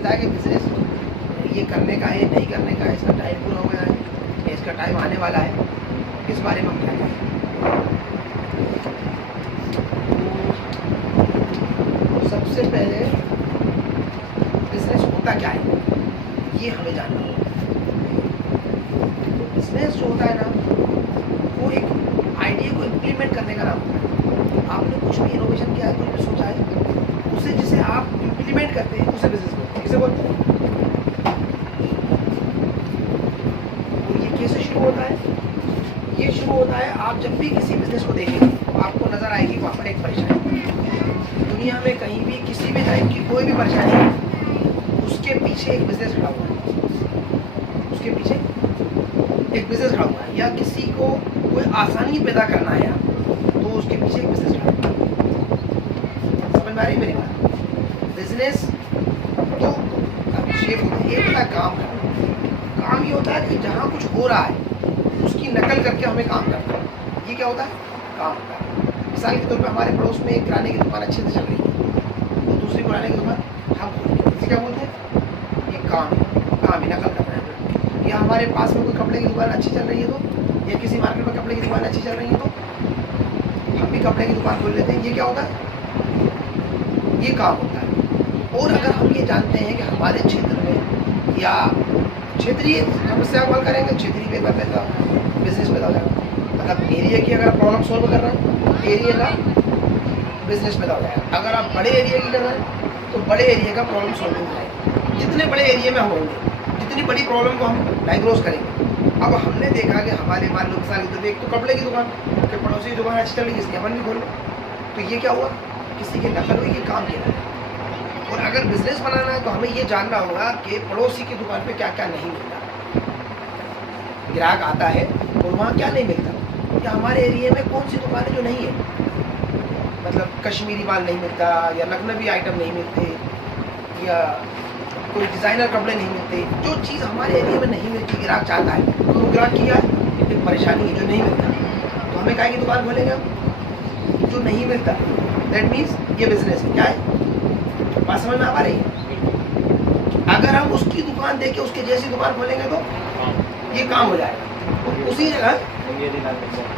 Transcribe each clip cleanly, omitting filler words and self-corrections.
चलता है कि बिजनेस ये करने का है, नहीं करने का है, इसका टाइम पूरा हो गया है, इसका टाइम आने वाला है, इस बारे में हम क्या करें। तो सबसे पहले बिजनेस होता क्या है ये हमें जानना होगा। तो बिजनेस जो होता है ना, वो एक आइडिया को इम्प्लीमेंट करने का नाम होता है। आपने कुछ भी इनोवेशन किया है, कुछ भी सोचा है, उसे जिसे आप इम्प्लीमेंट करते हैं उसे बिजनेस बोलते हैं। किसे बोलते हैं? और ये कैसे शुरू होता है? ये शुरू होता है, आप जब भी किसी बिजनेस को देखेंगे तो आपको नजर आएगी वहाँ पर एक परेशानी। दुनिया में कहीं भी किसी भी टाइप की कोई भी परेशानी है, उसके पीछे एक बिजनेस खड़ा हुआ है, उसके पीछे एक बिजनेस खड़ा हुआ है। या किसी को कोई आसानी पैदा करना है तो उसके पीछे एक बिजनेस खड़ा हुआ है। समझ में आ रही है मेरी बात? बिजनेस तो शेप होता है, एक होता है काम करना। काम ये होता है कि जहाँ कुछ हो रहा है उसकी नकल करके हमें काम करना है, ये क्या होता है? काम होता है। मिसाल के तौर पर हमारे पड़ोस में एक किराने की दुकान अच्छे से चल रही है, तो दूसरी किराने की दुकान हम खोलेंगे, इसे क्या बोलते हैं? ये काम ही नकल करना है। या हमारे पास में कोई कपड़े की दुकान अच्छी चल रही है तो, या किसी मार्केट में कपड़े की दुकान अच्छी चल रही है तो हम भी कपड़े की दुकान खोल लेते हैं, ये क्या होता है? ये काम होता है। और अगर हम ये जानते हैं कि हमारे क्षेत्र में या क्षेत्रीय समस्या को हल करेंगे, क्षेत्रीय बिजनेस पैदा हो जाएगा। मतलब एरिया की अगर आप प्रॉब्लम सॉल्व कर रहे हैं, एरिया का बिजनेस पैदा हो जाएगा। अगर आप बड़े एरिया की कर रहे हैं तो बड़े एरिया का प्रॉब्लम सॉल्व हो जाएगा। जितने बड़े एरिया में हम होंगे, जितनी बड़ी प्रॉब्लम को हम डायग्नोज करेंगे। अब हमने देखा कि हमारे मान लो मिसाल के एक तो कपड़े की दुकान के पड़ोसी की दुकान अच्छी चल रही है, इसलिए अपन भी खोलो, तो ये क्या हुआ? किसी की नकल हुई, ये काम किया। और अगर बिजनेस बनाना है तो हमें ये जानना होगा कि पड़ोसी की दुकान पे क्या क्या नहीं मिलता। ग्राहक आता है और वहाँ क्या नहीं मिलता, या हमारे एरिया में कौन सी दुकान है जो नहीं है, मतलब कश्मीरी माल नहीं मिलता, या लखनवी आइटम नहीं मिलते, या कोई डिज़ाइनर कपड़े नहीं मिलते। जो चीज़ हमारे एरिया में नहीं मिलती, ग्राहक चाहता है, तो वो ग्राहक की है लेकिन परेशानी है जो नहीं मिलता, तो हमें क्या की दुकान खोलेंगे हम? जो नहीं मिलता। दैट मीन्स ये बिजनेस है। क्या है? बात समझ में आ रही है? अगर हम उसकी दुकान देके उसके जैसी दुकान खोलेंगे तो ये काम हो जाएगा, उसी जगह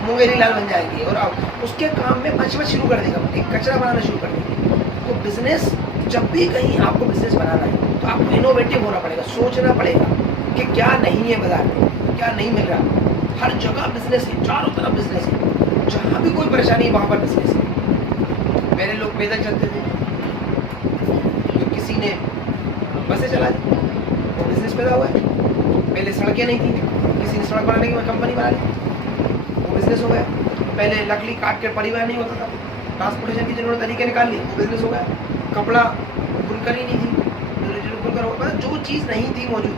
मुंगेरी लाल बन जाएगी। और अब उसके काम में मच शुरू कर देगा, एक कचरा बनाना शुरू कर देगा। तो बिजनेस, जब भी कहीं आपको बिजनेस बनाना है तो आपको इनोवेटिव होना पड़ेगा, सोचना पड़ेगा कि क्या नहीं है बाजार में, क्या नहीं मिल रहा। हर जगह बिजनेस है, चारों तरफ बिजनेस है, जहाँ भी कोई परेशानी है वहाँ पर बिजनेस है। पहले लोग पैदल चलते थे, तो किसी ने बसें चला दी, वो बिजनेस पैदा हुआ है। पहले सड़कें नहीं थी, किसी ने सड़क बनाने की कंपनी बना ली, वो बिजनेस हो गया। पहले लकड़ी काट के परिवहन नहीं होता था, ट्रांसपोर्टेशन की जिन्होंने तरीके निकाल लिए, वो बिजनेस हो गया। कपड़ा बुनकर ही नहीं थी, बुनकर होता था। जो चीज़ नहीं थी मौजूद,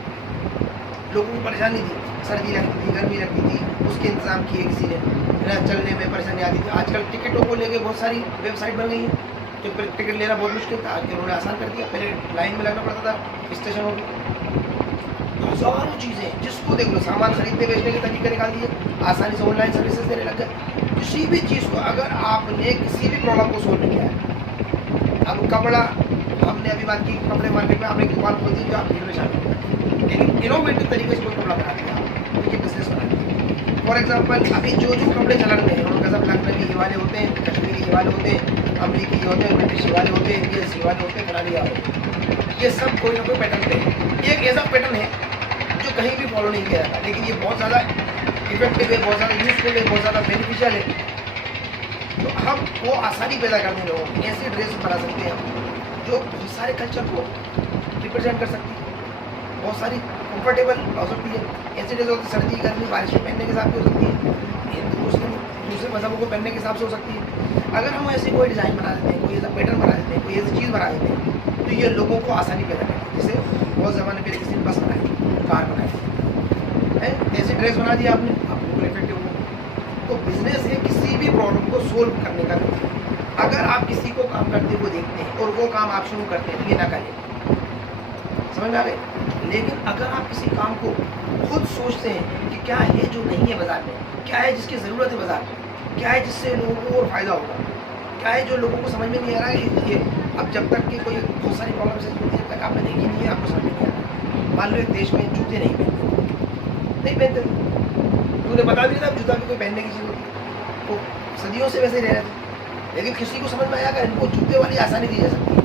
लोगों को परेशानी थी, सर्दी लगती थी, गर्मी लगती थी, उसके इंतजाम किए किसी ने, चलने में परेशानी आती थी। आजकल टिकटों को लेके बहुत सारी वेबसाइट बन गई है, तो टिकट लेना बहुत मुश्किल था, आजकल उन्होंने आसान कर दिया। पहले लाइन में लगना पड़ता था स्टेशनों पर। तो हज़ारों चीज़ें, जिसको देख लो, सामान खरीदने बेचने के तरीके निकाल दिए, आसानी से ऑनलाइन सर्विसेज देने लग गए। किसी भी चीज़ को अगर आपने किसी भी प्रॉब्लम को सोल्व किया है, अब कपड़ा, हमने अभी बात की कपड़े मार्केट में आपने एक दुकान खोल दी जो आप भीड़ में शामिल हो, लेकिन इनोवेटिव तरीके से कोई कपड़ा बना दिया, तो ये बिजनेस बना दिया। फॉर एग्जाम्पल, अभी जो कपड़े चलन में हैं उनका सब लखनवी ये वाले होते हैं, कश्मीरी ये वाले होते हैं, अमरीकी ये होते हैं, ब्रिटिश ये वाले होते हैं, ये वाले होते हैं, फलानी वाले, ये सब कोई ना कोई पैटर्न पे। एक ऐसा पैटर्न है जो कहीं भी फॉलो नहीं किया जाता, लेकिन ये बहुत ज़्यादा इफेक्टिव है, बहुत ज़्यादा यूजफुल है, बहुत ज़्यादा बेनिफिशियल है। तो हम वो आसानी पैदा करने लोगों को ऐसी ड्रेस बना सकते हैं जो बहुत सारे कल्चर को रिप्रेजेंट कर सकती है, बहुत सारी कंफर्टेबल हो सकती है। ऐसी ड्रेस होती है सर्दी गर्मी बारिश में पहनने के हिसाब से हो सकती है, हिंदू मुस्लिम दूसरे मजहबों को पहनने के हिसाब से हो सकती है। अगर हम ऐसी कोई डिज़ाइन बना देते हैं, कोई ऐसा पैटर्न बना देते हैं, कोई ऐसी चीज़ बना देते हैं, तो ये लोगों को आसानी पैदा करती है। जैसे बहुत ज़माने पहले किसी ने बस बनाई, कार बनाई है, ऐसी ड्रेस बना दिया आपने, आप बिल्कुल इफेक्टिव हो। तो बिजनेस है किसी भी प्रॉब्लम को सोल्व करने का तरीका। अगर आप किसी को काम करते हुए देखते हैं और वो काम आप शुरू करते हैं तो ये ना करें, समझ में आ गए। लेकिन अगर आप किसी काम को खुद सोचते हैं कि क्या है जो नहीं है बाजार में, क्या है जिसकी ज़रूरत है बाजार में, क्या है जिससे लोगों को और फायदा होगा, क्या है जो लोगों को समझ में नहीं आ रहा है, ये अब जब तक कि कोई बहुत सारी प्रॉब्लम्स है, जब तक आपने देखी नहीं है, आपको समझ नहीं आता। मान लो एक देश में जूते नहीं पहनते, तूने बता भी नहीं था जूता भी कोई पहनने की चीज़ होती है, तो सदियों से वैसे ही रह रहे थे। लेकिन किसी को समझ में आया अगर इनको जूते वाली आसानी दी जा सकती है,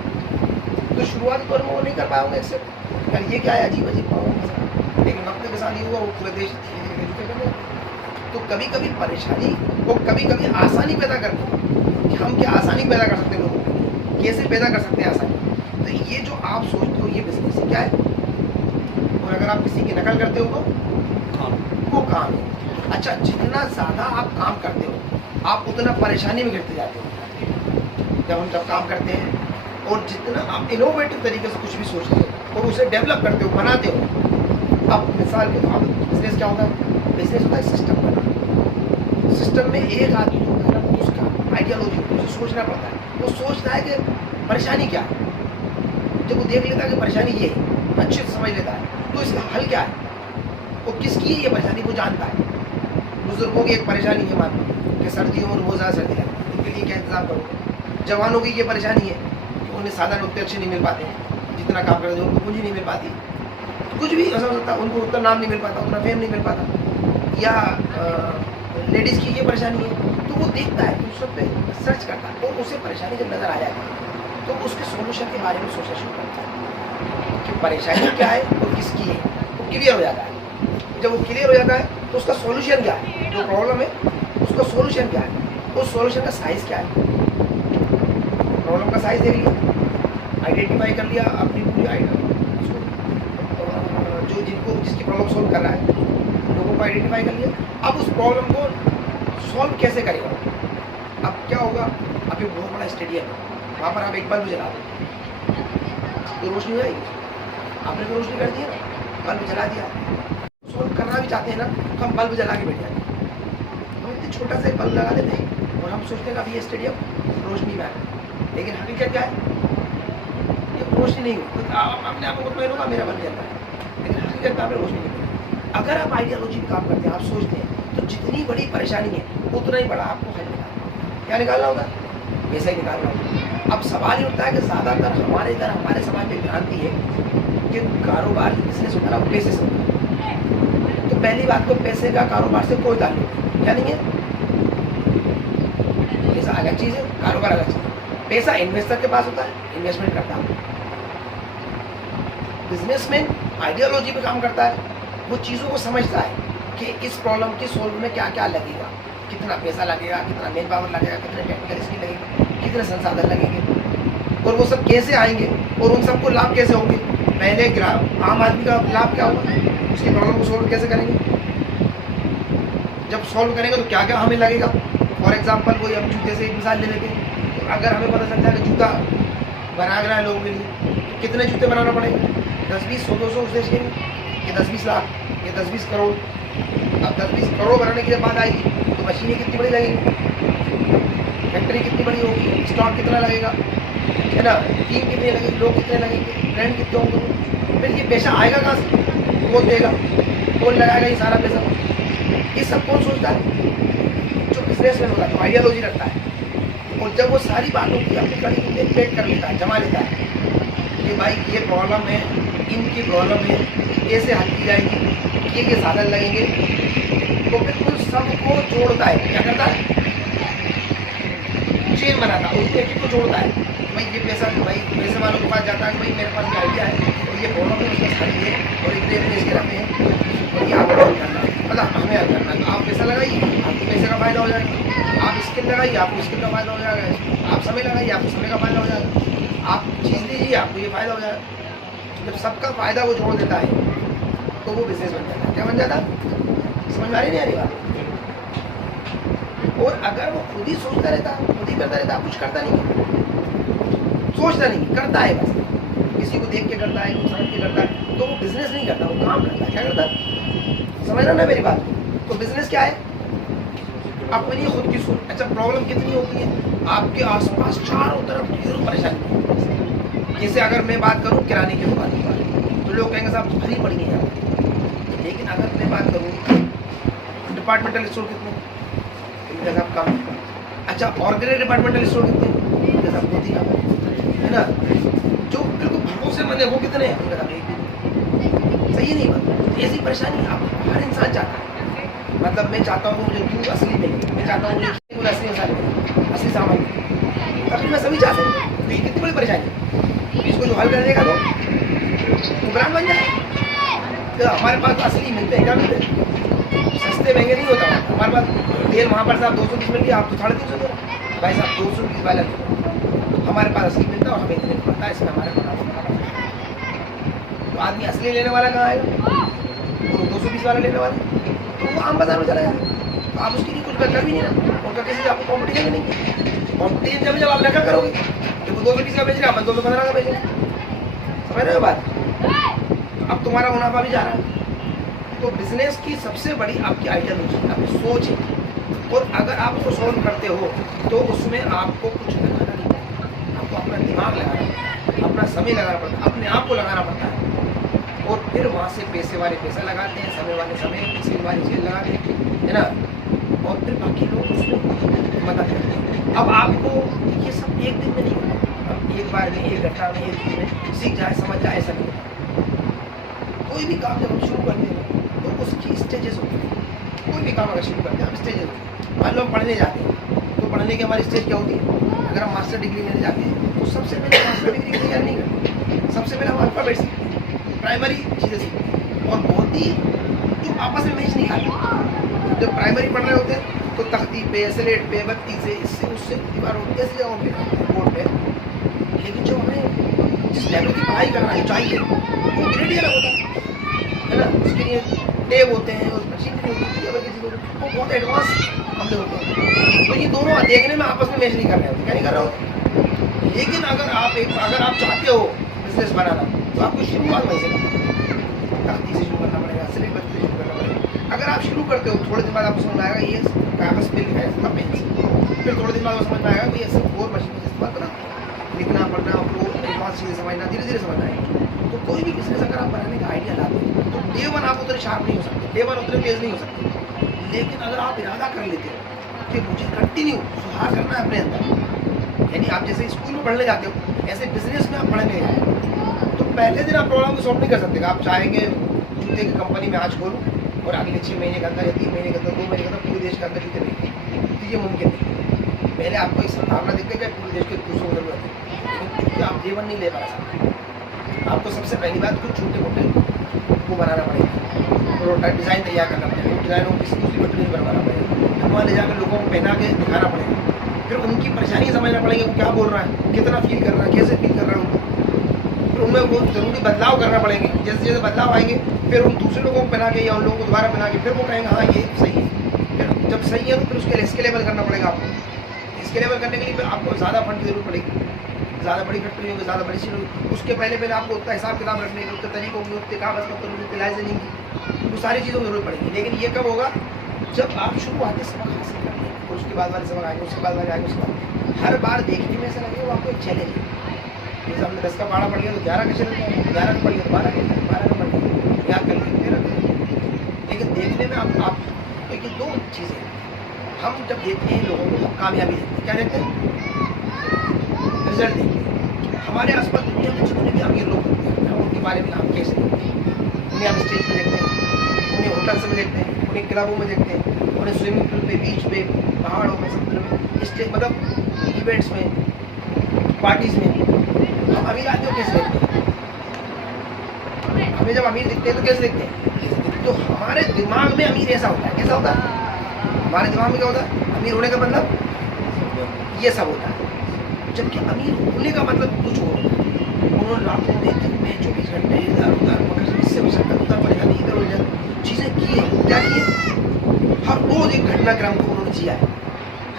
तो शुरुआती तौर में वो नहीं कर पाओगे एक्सेप्ट, यार ये क्या है, अजीब अजीब पाओगे। लेकिन वक्त के साथ ये हुआ, वो पूरे देश धीरे धीरे करने लगे। तो कभी कभी परेशानी को कभी कभी आसानी पैदा करते हैं कि हम क्या आसानी पैदा कर सकते हैं लोगों के लिए, कैसे पैदा कर सकते हैं आसानी। तो ये जो आप सोचते हो ये बिजनेस है, क्या है, और अगर आप किसी की नकल करते हो तो वो काम है। अच्छा, जितना ज़्यादा आप काम करते हो आप उतना परेशानी में गिरते जाते हो जब काम करते हैं। और जितना आप इनोवेटिव तरीके से कुछ भी सोचते हो और उसे डेवलप करते हो, बनाते हो। अब मिसाल के तौर पर बिजनेस क्या होता है, बिजनेस होता है सिस्टम बनाना। सिस्टम में एक आदमी होता है ना, उसका आइडियोलॉजी होती है, उसे सोचना पड़ता है। वो सोचता है कि परेशानी क्या है, जब वो देख लेता है कि परेशानी ये है, अच्छे से समझ लेता है तो इसका हल क्या है, वो किसकी है ये परेशानी वो जानता है। बुजुर्गों की एक परेशानी है, मान लो कि सर्दियों में बहुत ज़्यादा सर्दी लगती है, उनके लिए क्या इंतजाम करो। जवानों की ये परेशानी है कि उन्हें साधन उतने अच्छे नहीं मिल पाते, जितना काम करते हैं उनको पूंजी नहीं मिल पाती, कुछ भी ऐसा हो सकता है, उनको उतना नाम नहीं मिल पाता, उतना फेम नहीं मिल पाता। या लेडीज़ की ये परेशानी है, तो वो देखता है, उस पर सर्च करता है और उसे परेशानी जब नज़र आ जाती है तो उसके सोल्यूशन के बारे में सोचना शुरू करता है कि परेशानी क्या है और किसकी है, वो क्लियर हो जाता है। जब वो क्लियर हो जाता है तो उसका सॉल्यूशन क्या है, जो प्रॉब्लम है उसका सॉल्यूशन क्या है, उस सॉल्यूशन का साइज़ क्या है। प्रॉब्लम का साइज़ देख लिया, आइडेंटिफाई कर लिया अपनी पूरी आइडिया, जो जिसकी प्रॉब्लम सॉल्व कर रहा है, लोगों को आइडेंटिफाई कर लिया। अब उस प्रॉब्लम को सॉल्व कैसे करेगा। अब क्या होगा, अभी बहुत बड़ा स्टेडियम है, वहाँ पर आप एक बल्ब जला दो तो रोशनी हो जाएगी। आपने तो रोशनी कर दी है ना, बल्ब जला दिया। सॉल्व करना भी चाहते हैं ना तो हम बल्ब जला के बैठ जाते हैं। हम इतने छोटा सा बल्ब लगा देते हैं और हम सोचते हैं कि अभी ये स्टेडियम रोशनी में है, लेकिन हकीकत क्या है, ये रोशनी नहीं हुई। तो अपने आप को मुतमईन होगा मेरा बल्ब जल रहा है, लेकिन हकीकत में आपने रोशनी नहीं हुई। अगर आप आइडियोलॉजी में काम करते हैं, आप सोचते हैं, तो जितनी बड़ी परेशानी है उतना ही बड़ा आपको हल निकालना होगा। क्या निकालना होगा, वैसा ही निकालना होगा। अब सवाल ये उठता है कि ज़्यादातर हमारे इधर हमारे समाज में भ्रांति है कि कारोबार बिजनेस होता है पैसे से होता है। तो पहली बात तो पैसे का कारोबार से कोई ताल्लुक नहीं, क्या नहीं है, पैसा अलग चीज़ है, कारोबार अलग चीज़ है। पैसा इन्वेस्टर के पास होता है, इन्वेस्टमेंट करता है। बिजनेसमैन आइडियोलॉजी पे काम करता है, वो चीज़ों को समझता है कि इस प्रॉब्लम के सोल्व में क्या क्या लगेगा, कितना पैसा लगेगा, कितना मैन पावर लगेगा, कितने टेक्निकल स्किल लगेगी, कितने संसाधन लगेंगे और वो सब कैसे आएंगे और उन सबको लाभ कैसे होंगे। पहले आम आदमी का लाभ क्या होगा, उसकी प्रॉब्लम को सोल्व कैसे करेंगे, जब सॉल्व करेंगे तो क्या क्या हमें लगेगा। फॉर एग्जाम्पल कोई हम जूते से एक मिसाल ले लेते हैं, तो अगर हमें पता चलता है कि जूता बना रहा है लोगों के लिए, तो कितने जूते बनाना पड़ेगा, 10-20, 100-200 उस देश के लिए, ये 10-20 लाख, ये 10-20 करोड़। अब 10-20 करोड़ बनाने की जब बात आएगी तो मशीनें कितनी बड़ी लगेगी, फैक्ट्री कितनी बड़ी होगी, स्टॉक कितना लगेगा, है ना, टीम कितने लगेगी, लोग कितने लगेंगे, ब्रांड कितने होंगे, फिर ये पैसा आएगा कहाँ से, कौन देगा, कौन लगाएगा ये सारा पैसा। ये सब कौन सोचता है, जो बिजनेसमैन होता है, जो आइडियोलॉजी रखता है। और जब वो सारी बातों की अपनी कड़ी में पेट कर लेता है, जमा लेता है कि भाई ये प्रॉब्लम है, इनकी प्रॉब्लम है, कैसे हल की जाएगी, ये साधन लगेंगे, तो फिर उन सबको जोड़ता है। क्या करता है, चेन बनाता है, उस एक को जोड़ता है। भाई ये पैसा, भाई पैसे वालों के पास जाता है, भाई मेरे पास ये आइडिया है और ये प्रॉब्लम है, उसका हल है और इतने इसके रखते हैं और ये आपको हल करना है, मतलब हमें हल करना है। तो आप पैसा लगाइए, आपको पैसे का फायदा हो जाएगा, आप स्किल लगाइए, आपको स्किल का फायदा हो जाएगा, आप समय लगाइए, आपको समय का फायदा हो जाएगा, आप चीज़ लीजिए, आपको ये फायदा हो जाएगा। जब सबका फायदा वो जोड़ देता है तो वो बिजनेस बन जाता है। क्या बन जाता है, समझ में आ रही नहीं आ रही बात। और अगर वो खुद ही सोचता रहता, खुद ही करता रहता, कुछ करता नहीं, सोचता नहीं, करता है बस, किसी को देख के करता है, कुछ समझ के करता है, तो वो बिजनेस नहीं करता, वो काम करता है। क्या करता है, समझ रहा ना मेरी बात। तो बिजनेस क्या है, अपनी खुद की सोच। अच्छा, प्रॉब्लम कितनी होती है, आपके आसपास चारों तरफ ढेरों परेशानी। जैसे अगर मैं बात करूँ किराने की दुकान की बात, तो लोग कहेंगे साहब भरी पड़ी है यहाँ। लेकिन अगर मैं बात करूँ डिपार्टमेंटल स्टोर कितने, इनका साहब कम। अच्छा, ऑर्गेनाइज डिपार्टमेंटल स्टोर कितने, इनका साहब बहुत ही कम। है ना, जो बिल्कुल भरोसेमंद है वो कितने हैं, उनका दाम 1 भी सही नहीं बात। ऐसी परेशानी आप हर इंसान चाहता है। मतलब मैं चाहता हूँ मुझे दूध असली मिले, मैं चाहता हूँ मुझे असली इंसान मिले, असली सामान मिले, तभी मैं सभी चाहते हैं। तो ये कितनी बड़ी परेशानी है, इसको जो हल कर देगा तो ब्रांड बन जाए। तो हमारे पास तो असली मिलते हैं, क्या मिलते हैं, सस्ते महंगे नहीं होता। हमारे पास तेल वहाँ पर साहब 220 मिल गया, आप तो 350 दे रहे भाई साहब, 220 वाला हमारे पास असली मिलता है और हमें इतने में पड़ता है, इसमें हमारे तो आदमी असली लेने वाला कहाँ आएगा, तो 220 वाला लेने वाला तो वो आम बाजार में चला जाएगा। तो आप उसके लिए कुछ कर भी नहीं ना, उनका किसी से आपको कॉम्पिटिशन नहीं। कॉम्पिटिशन जब आप नकल करोगे तो वो 220 का बेच रहा है, 215 का बेचेगा, समझ रहे हो बात। अब तुम्हारा मुनाफा भी जा रहा है। तो बिजनेस की सबसे बड़ी आपकी आइडियोलॉजी, आपकी सोच है, और अगर आप उसको सॉल्व करते हो तो उसमें आपको कुछ लगाना नहीं पड़ता, आपको अपना दिमाग लगाना पड़ता है, अपना समय लगाना पड़ता है, अपने आप को लगाना पड़ता है। और फिर वहाँ से पैसे वाले पैसा लगाते हैं, समय वाले समय, स्किल वाले स्किल लगाते हैं, है ना, और फिर बाकी लोग उसमें मदद करते हैं। अब आपको ये सब एक दिन में नहीं होता, अब एक बार में, एक घंटा में, एक दिन में सीख जाए, समझ जाए, ऐसा नहीं होता। कोई भी काम जब हम शुरू करते हैं तो उसकी स्टेजेस होती है। कोई भी काम अगर शुरू करते हैं हम स्टेजेस होती है। मान लो हम पढ़ने जाते हैं तो पढ़ने की हमारी स्टेज क्या होती है, अगर हम मास्टर डिग्री लेने जाते हैं तो सबसे पहले मास्टर डिग्री की तैयारी नहीं करते, सबसे पहले हम अल्फाबेट सीखते हैं, प्राइमरी चीज़ें सीखते हैं, और बहुत ही जो आपस में मैच नहीं खाते। जब प्राइमरी पढ़ रहे होते हैं तो तख्ती पे, स्लेट पे, बत्ती से, इससे उससे दीवारों कैसी जगहों पे, बोर्ड पे। लेकिन जो हमें जिस लेवल की पढ़ाई करना है चाहिए वो ग्रेड ही अलग होता है ना, उसके लिए टेब होते हैं, उस मशीनरी होती है, अगर किसी को वो बहुत एडवांस हमले होते हैं। तो ये दोनों देखने में आपस में मैच नहीं कर रहे होते, क्या नहीं कर रहे होते। लेकिन अगर आप चाहते हो बिजनेस बनाना तो आपको शुरुआत वहीं से करना पड़ेगा, तख्ती से शुरू करना पड़ेगा, स्लेट बत्ती से शुरू करना पड़ेगा। अगर आप शुरू करते हो थोड़े दिन बाद आपको समझ में आएगा ये कागज़ पे लिखा है इसका पेन से, फिर थोड़े दिन बाद वो समझ में आएगा कि ये सिर्फ और मशीन से इस्तेमाल करना, लिखना पढ़ना, वो एडवांस चीज़ें समझना, धीरे धीरे समझना है। तो कोई भी बिजनेस अगर आप बनाने का आइडिया लाते हो तो डे वन आप उतने शार्प नहीं हो सकते, डे वन उतने तेज नहीं हो सकते। लेकिन अगर आप इरादा कर लेते हो कि मुझे कंटिन्यू सुधार करना है अपने अंदर, यानी आप जैसे स्कूल में पढ़ने जाते हो ऐसे बिजनेस में आप पढ़ने जाए, तो पहले दिन आप प्रॉब्लम को सॉल्व नहीं कर सकते। आप चाहेंगे जूते की कंपनी में आज खोलूँ और अगले 6 महीने के अंदर या 3 महीने के अंदर, 2 महीने के अंदर पूरे देश के अंदर जूते नहीं, तो ये मुमकिन नहीं। पहले आपको एक संभावना दिखेगा पूरे देश के दूसरों को जरूरत है, क्योंकि आप जीवन नहीं ले पा सकते। आपको सबसे पहली बात कुछ छोटे मोटे वो बनाना पड़ेगा, प्रोटोटाइप डिज़ाइन तैयार करना पड़ेगा, वो डिज़ाइन को किसी दूसरी कंट्री में बनवाना पड़ेगा, फिर वहाँ ले जाकर लोगों को पहना के दिखाना पड़ेगा, फिर उनकी परेशानी समझना पड़ेगा, वो क्या बोल रहा है, कितना फील कर रहा है, कैसे फील कर रहा है उनको, फिर उनमें वो जरूरी बदलाव करना पड़ेंगे। जैसे जैसे बदलाव आएंगे फिर उन दूसरे लोगों को पहना के या उन लोगों को दोबारा पहना के फिर वो कहेंगे हाँ ये सही है। फिर जब सही है तो फिर उसके स्केलेबल करना पड़ेगा आपको। स्केलेबल करने के लिए फिर आपको ज़्यादा फंड की जरूरत पड़ेगी, ज़्यादा बड़ी फैक्ट्री होगी, ज़्यादा बड़ी चीज़ होगी, उसके पहले आपको उतना हिसाब किताब रखने की, उतने तरीकों की, उतने कागज़ पत्रों की, उतनी लाइसेंसिंग की, वो सारी चीज़ों की जरूरत पड़ेगी। लेकिन ये कब होगा, जब आप शुरुआती सबक हासिल कर लेंगे, और उसके बाद वाले सबक आएंगे, उसके बाद वाले आएंगे, उसके बाद हर बार देखने में ऐसा लगेगा वो आपको एक चैलेंज है। जैसे हमने 10 का पढ़ा पढ़ लिया तो 11 का चैलेंज है, 11 का पढ़ लिया तो 12 का पढ़ लिया, याद कर लिया 13। लेकिन देखने में आप तो ये 2 चीज़ें हम जब देखते हैं लोगों को, कामयाबी देखते हैं, क्या देखते हैं, रिजल्ट देखते हैं। हमारे आसपास दुनिया में जितने भी अमीर लोग होते हैं हम उनके बारे में हम कैसे देखते हैं, उन्हें हम स्टेज पर देखते हैं, उन्हें होटल्स में देखते हैं, उन्हें क्लबों में देखते हैं, उन्हें स्विमिंग पूल पे, बीच पे, पहाड़ों में, समुद्र में, स्टेज मतलब इवेंट्स में, पार्टीज में। हम अमीर आदमियों कैसे देखते हैं, हमें जब अमीर दिखते हैं तो कैसे देखते हैं, तो हमारे दिमाग में अमीर ऐसा होता है, कैसा होता है, हमारे दिमाग में क्या होता है, अमीर होने का मतलब ये सब होता है। जबकि अमीर होने का मतलब कुछ और होता है। उन्होंने रातों में, दिन में, 24 घंटे इधर उधर, मगर इससे मशक्कत उधर परेशानी, इधर उधर चीज़ें की है, क्या की है, हर रोज़ एक घटनाक्रम को उन्होंने जिया है,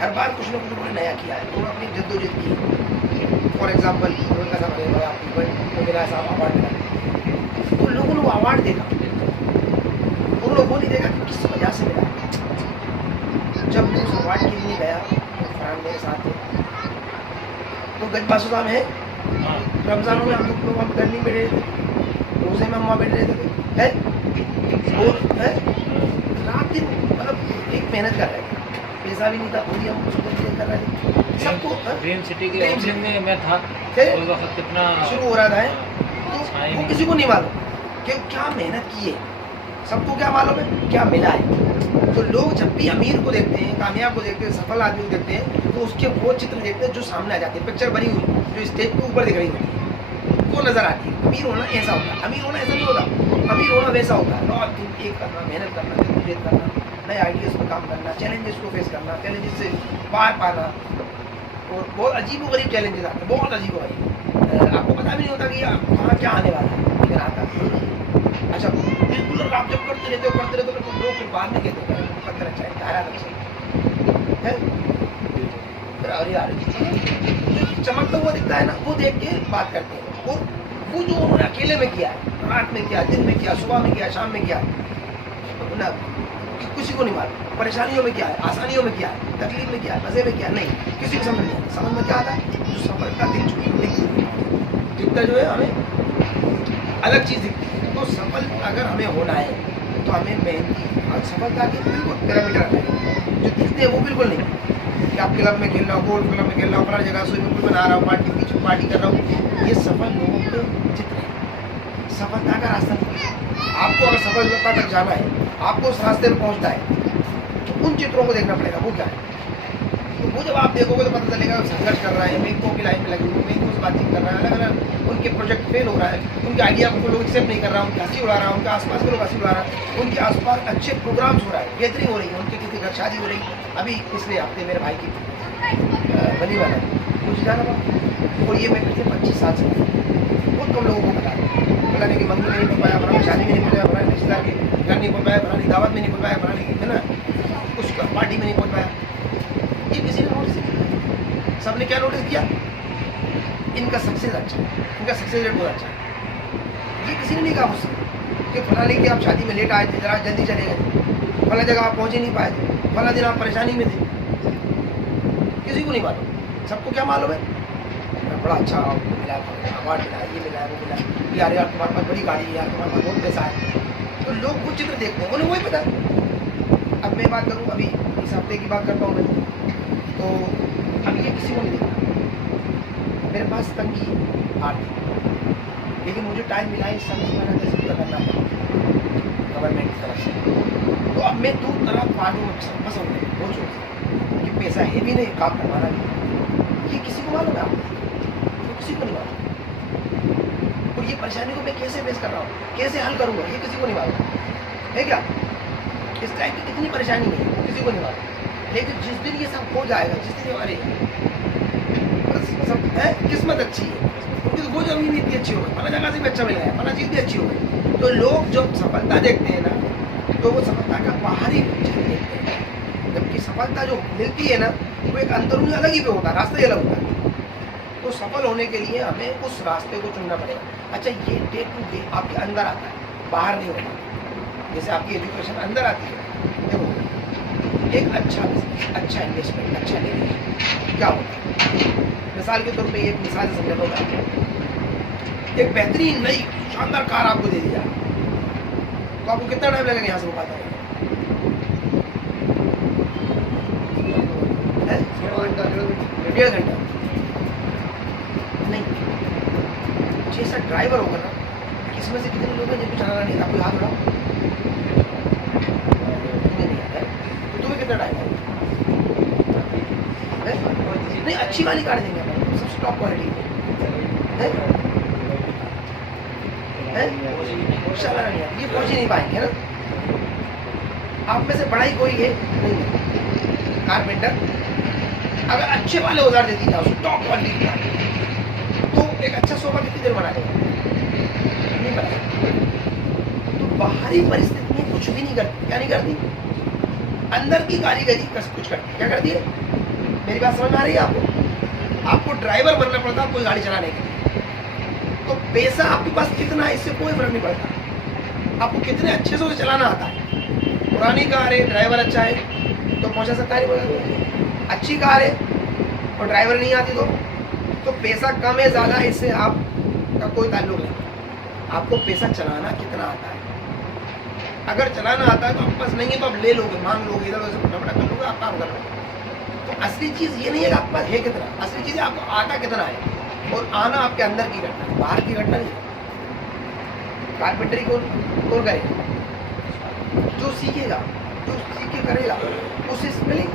हर बार कुछ ना कुछ उन्होंने नया किया है, उन्होंने अपनी जद्दोजहद की है। फॉर एग्जाम्पल उनका साहब मिला, साहब अवार्ड मिला, तो लोगों ने वो अवार्ड देखा, उन लोगों ने देखा कि किस वजह से मिला। जब मैं उस अवार्ड के लिए गया, फरहान मेरे साथ थे, तो गज बासुदा में है, रमज़ानों में हम लोग हम गर्मी में बैठे थे, रोज़े में हम वहाँ बैठ रहे थे, है और है रात दिन मतलब एक मेहनत कर रहे थे, पैसा भी नहीं था, पूरी हम उसको कर रहे थे, सबको ड्रीम सिटी के ड्रीम ओपनिंग में मैं था थे? उस वक्त कितना शुरू हो रहा था अच्छा ही तो वो नहीं। किसी को नहीं मालूम कि क्या मेहनत की है। सबको क्या मालूम है क्या मिला है। तो लोग जब भी अमीर को देखते हैं, कामयाब को देखते हैं, सफल आदमी को देखते हैं, तो उसके वो चित्र देखते हैं जो सामने आ जाते हैं। पिक्चर बनी हुई जो स्टेज पे ऊपर दिख रही होती है वो नजर आती है। अमीर होना ऐसा होता है, अमीर होना ऐसा नहीं होता। अमीर होना वैसा होता है, रात दिन एक करना, मेहनत करना, जद्दोजहद करना, नए आइडियाज पर काम करना, चैलेंजेस को फेस करना, चैलेंजेस से पार पाना। और बहुत अजीब व गरीब चैलेंजेस आते हैं, बहुत अजीब व गरीब। आपको पता भी नहीं होता कि आप कहाँ क्या आने वाला है, लेकिन आता है। अच्छा बिल्कुल आप जब करते रहते हो तो लोग फिर बाद में कहते हैं पत्थर अच्छा है, तारा अच्छा है। फिर अरे यार जो चमकता हुआ दिखता है ना वो देख के बात करते हैं। और वो जो उन्होंने अकेले में किया है, रात में किया, दिन में किया, सुबह में किया, शाम में किया ना, किसी को नहीं मालूम। परेशानियों में क्या है, आसानियों में क्या है, तकलीफ में क्या है, मजे में क्या है, नहीं किसी को समझ नहीं आता। समझ में क्या आता है जो सफलता दिखता जो है हमें अलग चीज दिखती है। तो सफल अगर हमें होना है तो हमें मेहनती और सफलता के बिल्कुल पैरामीटर आते हैं जो दिखते हैं वो बिल्कुल नहीं कि आप क्लब में खेल रहा हो, गोल्फ क्लब में खेल रहा हूँ, अपना जगह स्विमिंग पूल बना रहा हूँ, पार्टी कर रहा हूँ। ये सफल लोगों के चित्र है, सफलता का रास्ता नहीं है। आपको अगर सफलता तक जाना है, आपको उस रास्ते में पहुंचना है, तो उन चित्रों को देखना पड़ेगा वो क्या है। तो वो जब आप देखोगे तो पता चलेगा संघर्ष कर रहा है, बैंकों की लाइन में लगे हुए, बैंकों से बातचीत कर रहा है, अलग अलग उनके प्रोजेक्ट फेल हो रहा है, उनके आइडिया को लोग एक्सेप्ट नहीं कर रहा, उनकी हंसी उड़ा रहा है, उनके आसपास के लोग हंसी उड़ा रहा है, उनके आसपास अच्छे प्रोग्राम्स हो रहा है, गैदरिंग हो रही है, उनके किसी घर शादी हो रही। अभी पिछले हफ्ते मेरे भाई की बनी वाला मुझे जाना पड़ा, और ये मैं पिछले 25 साल से बहुत कम लोगों को बता फलाने की मंगनी में नहीं पढ़ पाया, फलाने शादी में नहीं पढ़ पाया, फलाने रिश्तेदार के घर नहीं पढ़ पाया, फलानी दावत में नहीं पढ़ पाया, फलाने की है ना उस पार्टी में नहीं पढ़ पाया। ये किसी ने नोटिस किया, सबने क्या नोटिस किया, इनका सक्सेस अच्छा है, इनका सक्सेस रेट बहुत अच्छा है। ये किसी ने नहीं कहा मुझसे कि फलाने की आप शादी में लेट आए थे, जरा जल्दी चले गए, फला जगह आप पहुँच ही नहीं पाए थे, फला दिन आप परेशानी में थे। किसी को नहीं मालूम, सबको क्या मालूम है बड़ा अच्छा मिला, अवार्ड मिला, ये मिला, वो मिला, यार यार तुम्हारे पास बड़ी गाड़ी है, यार तुम्हारे पास बहुत पैसा है। तो लोग वो चित्र देखते हैं, उन्हें वही पता। अब मैं बात करूँ, अभी इस हफ्ते की बात करता हूँ मैं, तो अभी ये किसी को नहीं देखा। मेरे पास तंगी आर्थिक, लेकिन मुझे टाइम मिला इस समय मैंने कैसे पूरा करना है गवर्नमेंट की तरफ से। तो अब मैं दूर तरफ पार्टी में पसंद है वो चीज़ कि पैसा है भी नहीं, काम करवाना भी, ये किसी को मालूम है आपको, तो किसी को नहीं मालूम। और ये परेशानी को मैं कैसे फेस कर रहा हूँ, कैसे हल करूँगा, ये किसी को नहीं मालूम है। क्या इस टाइप की कितनी परेशानी है वो किसी को नहीं मालूम। लेकिन जिस दिन ये सब हो जाएगा, जिस दिन हमारे सब है किस्मत अच्छी है, क्योंकि वो जमीन इतनी अच्छी हो गई, फला जगह से भी अच्छा मिला है, फला चीज़ भी अच्छी हो गई, तो लोग जब सफलता देखते हैं ना तो वो सफलता का बाहरी चीज़ देखते हैं, जबकि सफलता जो मिलती है ना वो एक अंदरूनी अलग ही पे होता है, रास्ता ही अलग होता है। तो सफल होने के लिए हमें उस रास्ते को चुनना पड़ेगा। अच्छा ये डे टू डे आपके अंदर आता है, बाहर नहीं होता। जैसे आपकी एजुकेशन अंदर आती है, देखो एक अच्छा बिजनेस, अच्छा इन्वेस्टमेंट, अच्छा निवेश क्या होता है। मिसाल के तौर पे एक मिसाल से समझा होगा, एक बेहतरीन नई शानदार कार आपको दे दी जाए तो आपको कितना टाइम लगेगा यहाँ से वो पाता है? 1.5 घंटा नहीं। जैसा ड्राइवर होगा ना, इसमें से कितने लोग हैं जिनको चलाना नहीं आता? आपको हाथ उठाओ, नहीं आता है, तो तुम्हें कितना टाइम है? नहीं अच्छी वाली कार देंगे अपन, सबसे टॉप क्वालिटी है, चलाना नहीं आता, ये पहुंच ही नहीं पाएंगे ना। आप में से बड़ा ही कोई है नहीं कारपेंटर, अगर अच्छे वाले औजार दे दिया उसको टॉप क्वालिटी का, तो एक अच्छा सोफा कितनी देर बना देगा? नहीं बना। तो बाहरी परिस्थिति में कुछ भी नहीं करती, क्या नहीं करती, अंदर की कारीगरी कुछ करती। क्या करती है? मेरी बात समझ में आ रही है आपको? आपको ड्राइवर बनना पड़ता है कोई गाड़ी चलाने के लिए, तो पैसा आपके पास कितना है इससे कोई फर्क नहीं पड़ता, आपको कितने अच्छे से उसे चलाना आता है। पुरानी कार है, ड्राइवर अच्छा है तो पहुंचा सकता है, अच्छी कार है और ड्राइवर नहीं आती तो पैसा कम है ज़्यादा है, इससे आपका कोई ताल्लुक नहीं। आपको पैसा चलाना कितना आता है, अगर चलाना आता है तो आपके पास नहीं है तो आप ले लोगे, मांग लोगे, इधर उधर फटाफट कर लोगे, आप काम कर लोगे। तो असली चीज़ ये नहीं है कि आपके पास है कितना, असली चीज़ है आपको आता कितना है, और आना आपके अंदर की घटना है, बाहर की घटना नहीं है। कारपेंटरी कौन कौन करेगा? जो सीखेगा, जो सीख के करेगा, उससे स्पेलिंग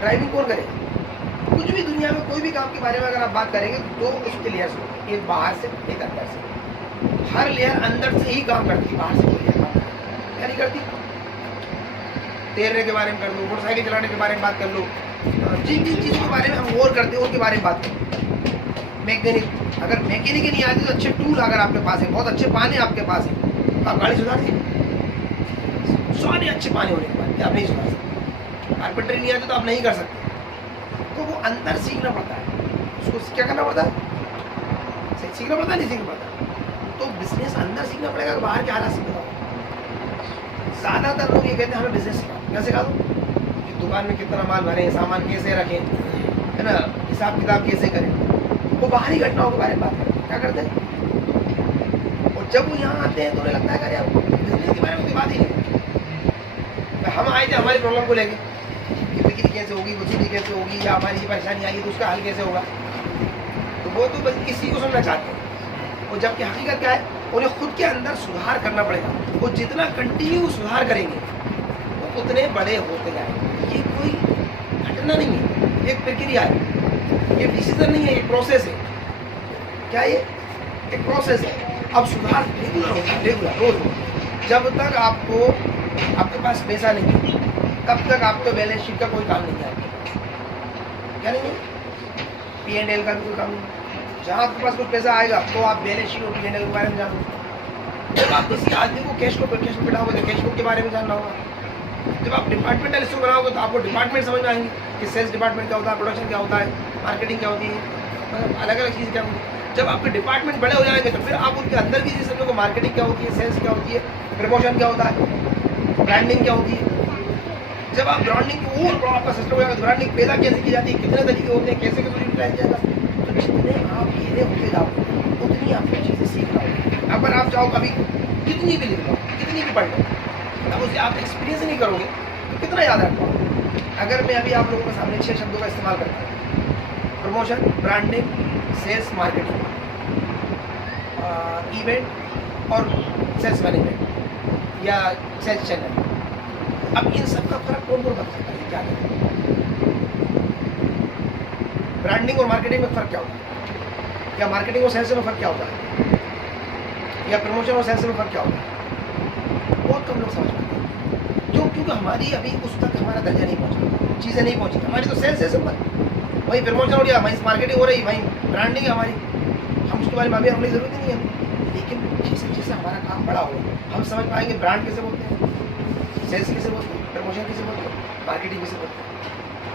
ड्राइविंग कौन करेगा? कुछ भी दुनिया में कोई भी काम के बारे में अगर आप बात करेंगे तो उसके लेयर्स होंगे, एक बाहर से एक अंदर से। हर लेयर अंदर से ही काम करती है, बाहर से कोई लेयर काम क्या नहीं करती। तैरने के बारे में कर लो, मोटरसाइकिल चलाने के बारे में बात कर लो, जिन जिन चीज़ों के बारे में हम और करते हैं उनके बारे में बात करो। मैकेनिक, अगर मैकेनिक ही नहीं आती तो अच्छे टूल अगर आपके पास है, बहुत अच्छे पाने आपके पास है, तो आप गाड़ी सुधार दीजिए। सारे अच्छे पाने होने के बाद आप नहीं सुधार सकते। कारपेंटरी नहीं आती तो आप नहीं कर सकते। तो वो अंदर सीखना पड़ता है, उसको क्या करना पड़ता है? सीखना पड़ता है, नहीं सीखना पड़ता। तो बिजनेस अंदर सीखना पड़ेगा, बाहर के हालात सीखना पड़ेगा। ज़्यादातर लोग ये कहते हैं हमें बिजनेस सिखा, क्या सिखा दो? दुकान में कितना माल भरें, सामान कैसे रखें, है ना, हिसाब किताब कैसे करें। वो बाहरी घटनाओं के बारे में बात करते हैं, क्या करते हैं? और जब वो यहाँ आते हैं तो उन्हें लगता है कि यार बिजनेस के बारे में कोई बात ही नहीं। हम आए थे हमारी प्रॉब्लम को लेके कि बिक्री कैसे होगी, वसूली कैसे होगी, या हमारी ये परेशानी आई तो उसका हल कैसे होगा। तो वो तो बस इसी को सुनना चाहते हैं। और जबकि हकीकत क्या है, उन्हें खुद के अंदर सुधार करना पड़ेगा। वो जितना कंटिन्यू सुधार करेंगे वो उतने बड़े होते जाएंगे। ये कोई घटना नहीं है, ये एक प्रक्रिया है, ये डिसीजन नहीं है, ये प्रोसेस है। क्या ये एक प्रोसेस है। अब सुधार रेगुलर होगा, रेगुलर रोज। जब तक आपके पास पैसा नहीं है तब तक आपको बैलेंस शीट का कोई काम नहीं है। क्या नहीं है? P&L का भी कोई काम नहीं। जहाँ आपके पास कुछ पैसा आएगा तो आप बैलेंस शीट और P&L के बारे में जानोगे। जब आप किसी आदमी को कैश को बैठाओगे तो कैश बुक के बारे में जानना होगा। जब आप डिपार्टमेंटल स्टोर बनाओगे तो आपको डिपार्टमेंट समझ में आएंगे कि सेल्स डिपार्टमेंट क्या होता है, प्रोडक्शन क्या होता है, मार्केटिंग क्या होती है, मतलब अलग अलग चीज़ क्या होती है। जब आपके डिपार्टमेंट बड़े हो जाएंगे तो फिर आप उनके अंदर की चीज़ समझोगे, मार्केटिंग क्या होती है, सेल्स क्या होती है, प्रमोशन क्या होता है, ब्रांडिंग क्या होती है। जब आप ब्रांडिंग और आपका सिस्टम हो जाएगा, ब्रांडिंग पैदा कैसे की जाती है, कितने तरीके होते हैं, कैसे कैसे यूटिलाइज जाएगा। तो जितने आप ये होते जाओगे उतनी आपको चीज़ें सीख पाओगे। अगर आप चाहो कभी कितनी भी लिख लो, कितनी भी पढ़ लो, अब उसे आप एक्सपीरियंस नहीं करोगे तो कितना याद रख पाओगे। अगर मैं अभी आप लोगों के सामने 6 शब्दों का इस्तेमाल करता हूँ: promotion, branding, sales, marketing, event और सेल्स मैनेजमेंट या सेल्स चैनल। अब इन सब का फर्क कौन कौन बता सकता है? क्या है ब्रांडिंग और मार्केटिंग में फर्क क्या होता है, या मार्केटिंग और सेल्स में फर्क क्या होता है, या प्रमोशन और सेल्स में फर्क क्या होता है? बहुत कम लोग समझ पाते हैं। क्यों? क्योंकि हमारी अभी उस तक हमारा दर्जा नहीं पहुंचा, चीज़ें नहीं पहुंची। हमारी तो सेल्स है सिंपल, वही प्रमोशन हो रहा, वहीं मार्केटिंग हो रही, वहीं ब्रांडिंग है हमारी। हम उसके बारे में अभी हमारी ज़रूरत ही नहीं है। लेकिन जैसे जैसे हमारा काम बड़ा होगा हम समझ पाएंगे ब्रांड कैसे बोलते हैं, सेल्स कैसे बोलते हैं, प्रमोशन कैसे बोलते हैं, मार्केटिंग कैसे बोलते हैं।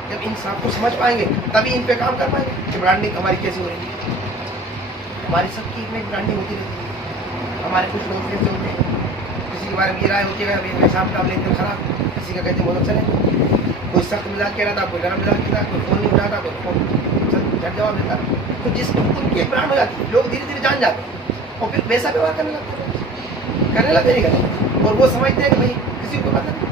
जब इन सबको समझ पाएंगे तभी इन पे काम कर पाएंगे कि ब्रांडिंग हमारी कैसे हो रही है। हमारी सबकी में ब्रांडिंग होती रहती है। हमारे कुछ लोग कैसे होते हैं, किसी के बारे में ये राय होती है कि हिसाब किताब लेन देन खराब, किसी का कहते हैं बहुत अच्छा नहीं, कोई सख्त मिजाज कह रहा था, कोई नरम मिजाज कह रहा था, कोई फोन नहीं उठाता, कोई फोन झट जवाब देता। तो जिसकी उनकी एक ब्रांड हो जाती है, लोग धीरे धीरे जान जाते हैं और फिर वैसा व्यवहार करने लगते हैं। और वो समझते हैं कि भाई किसी को पता नहीं,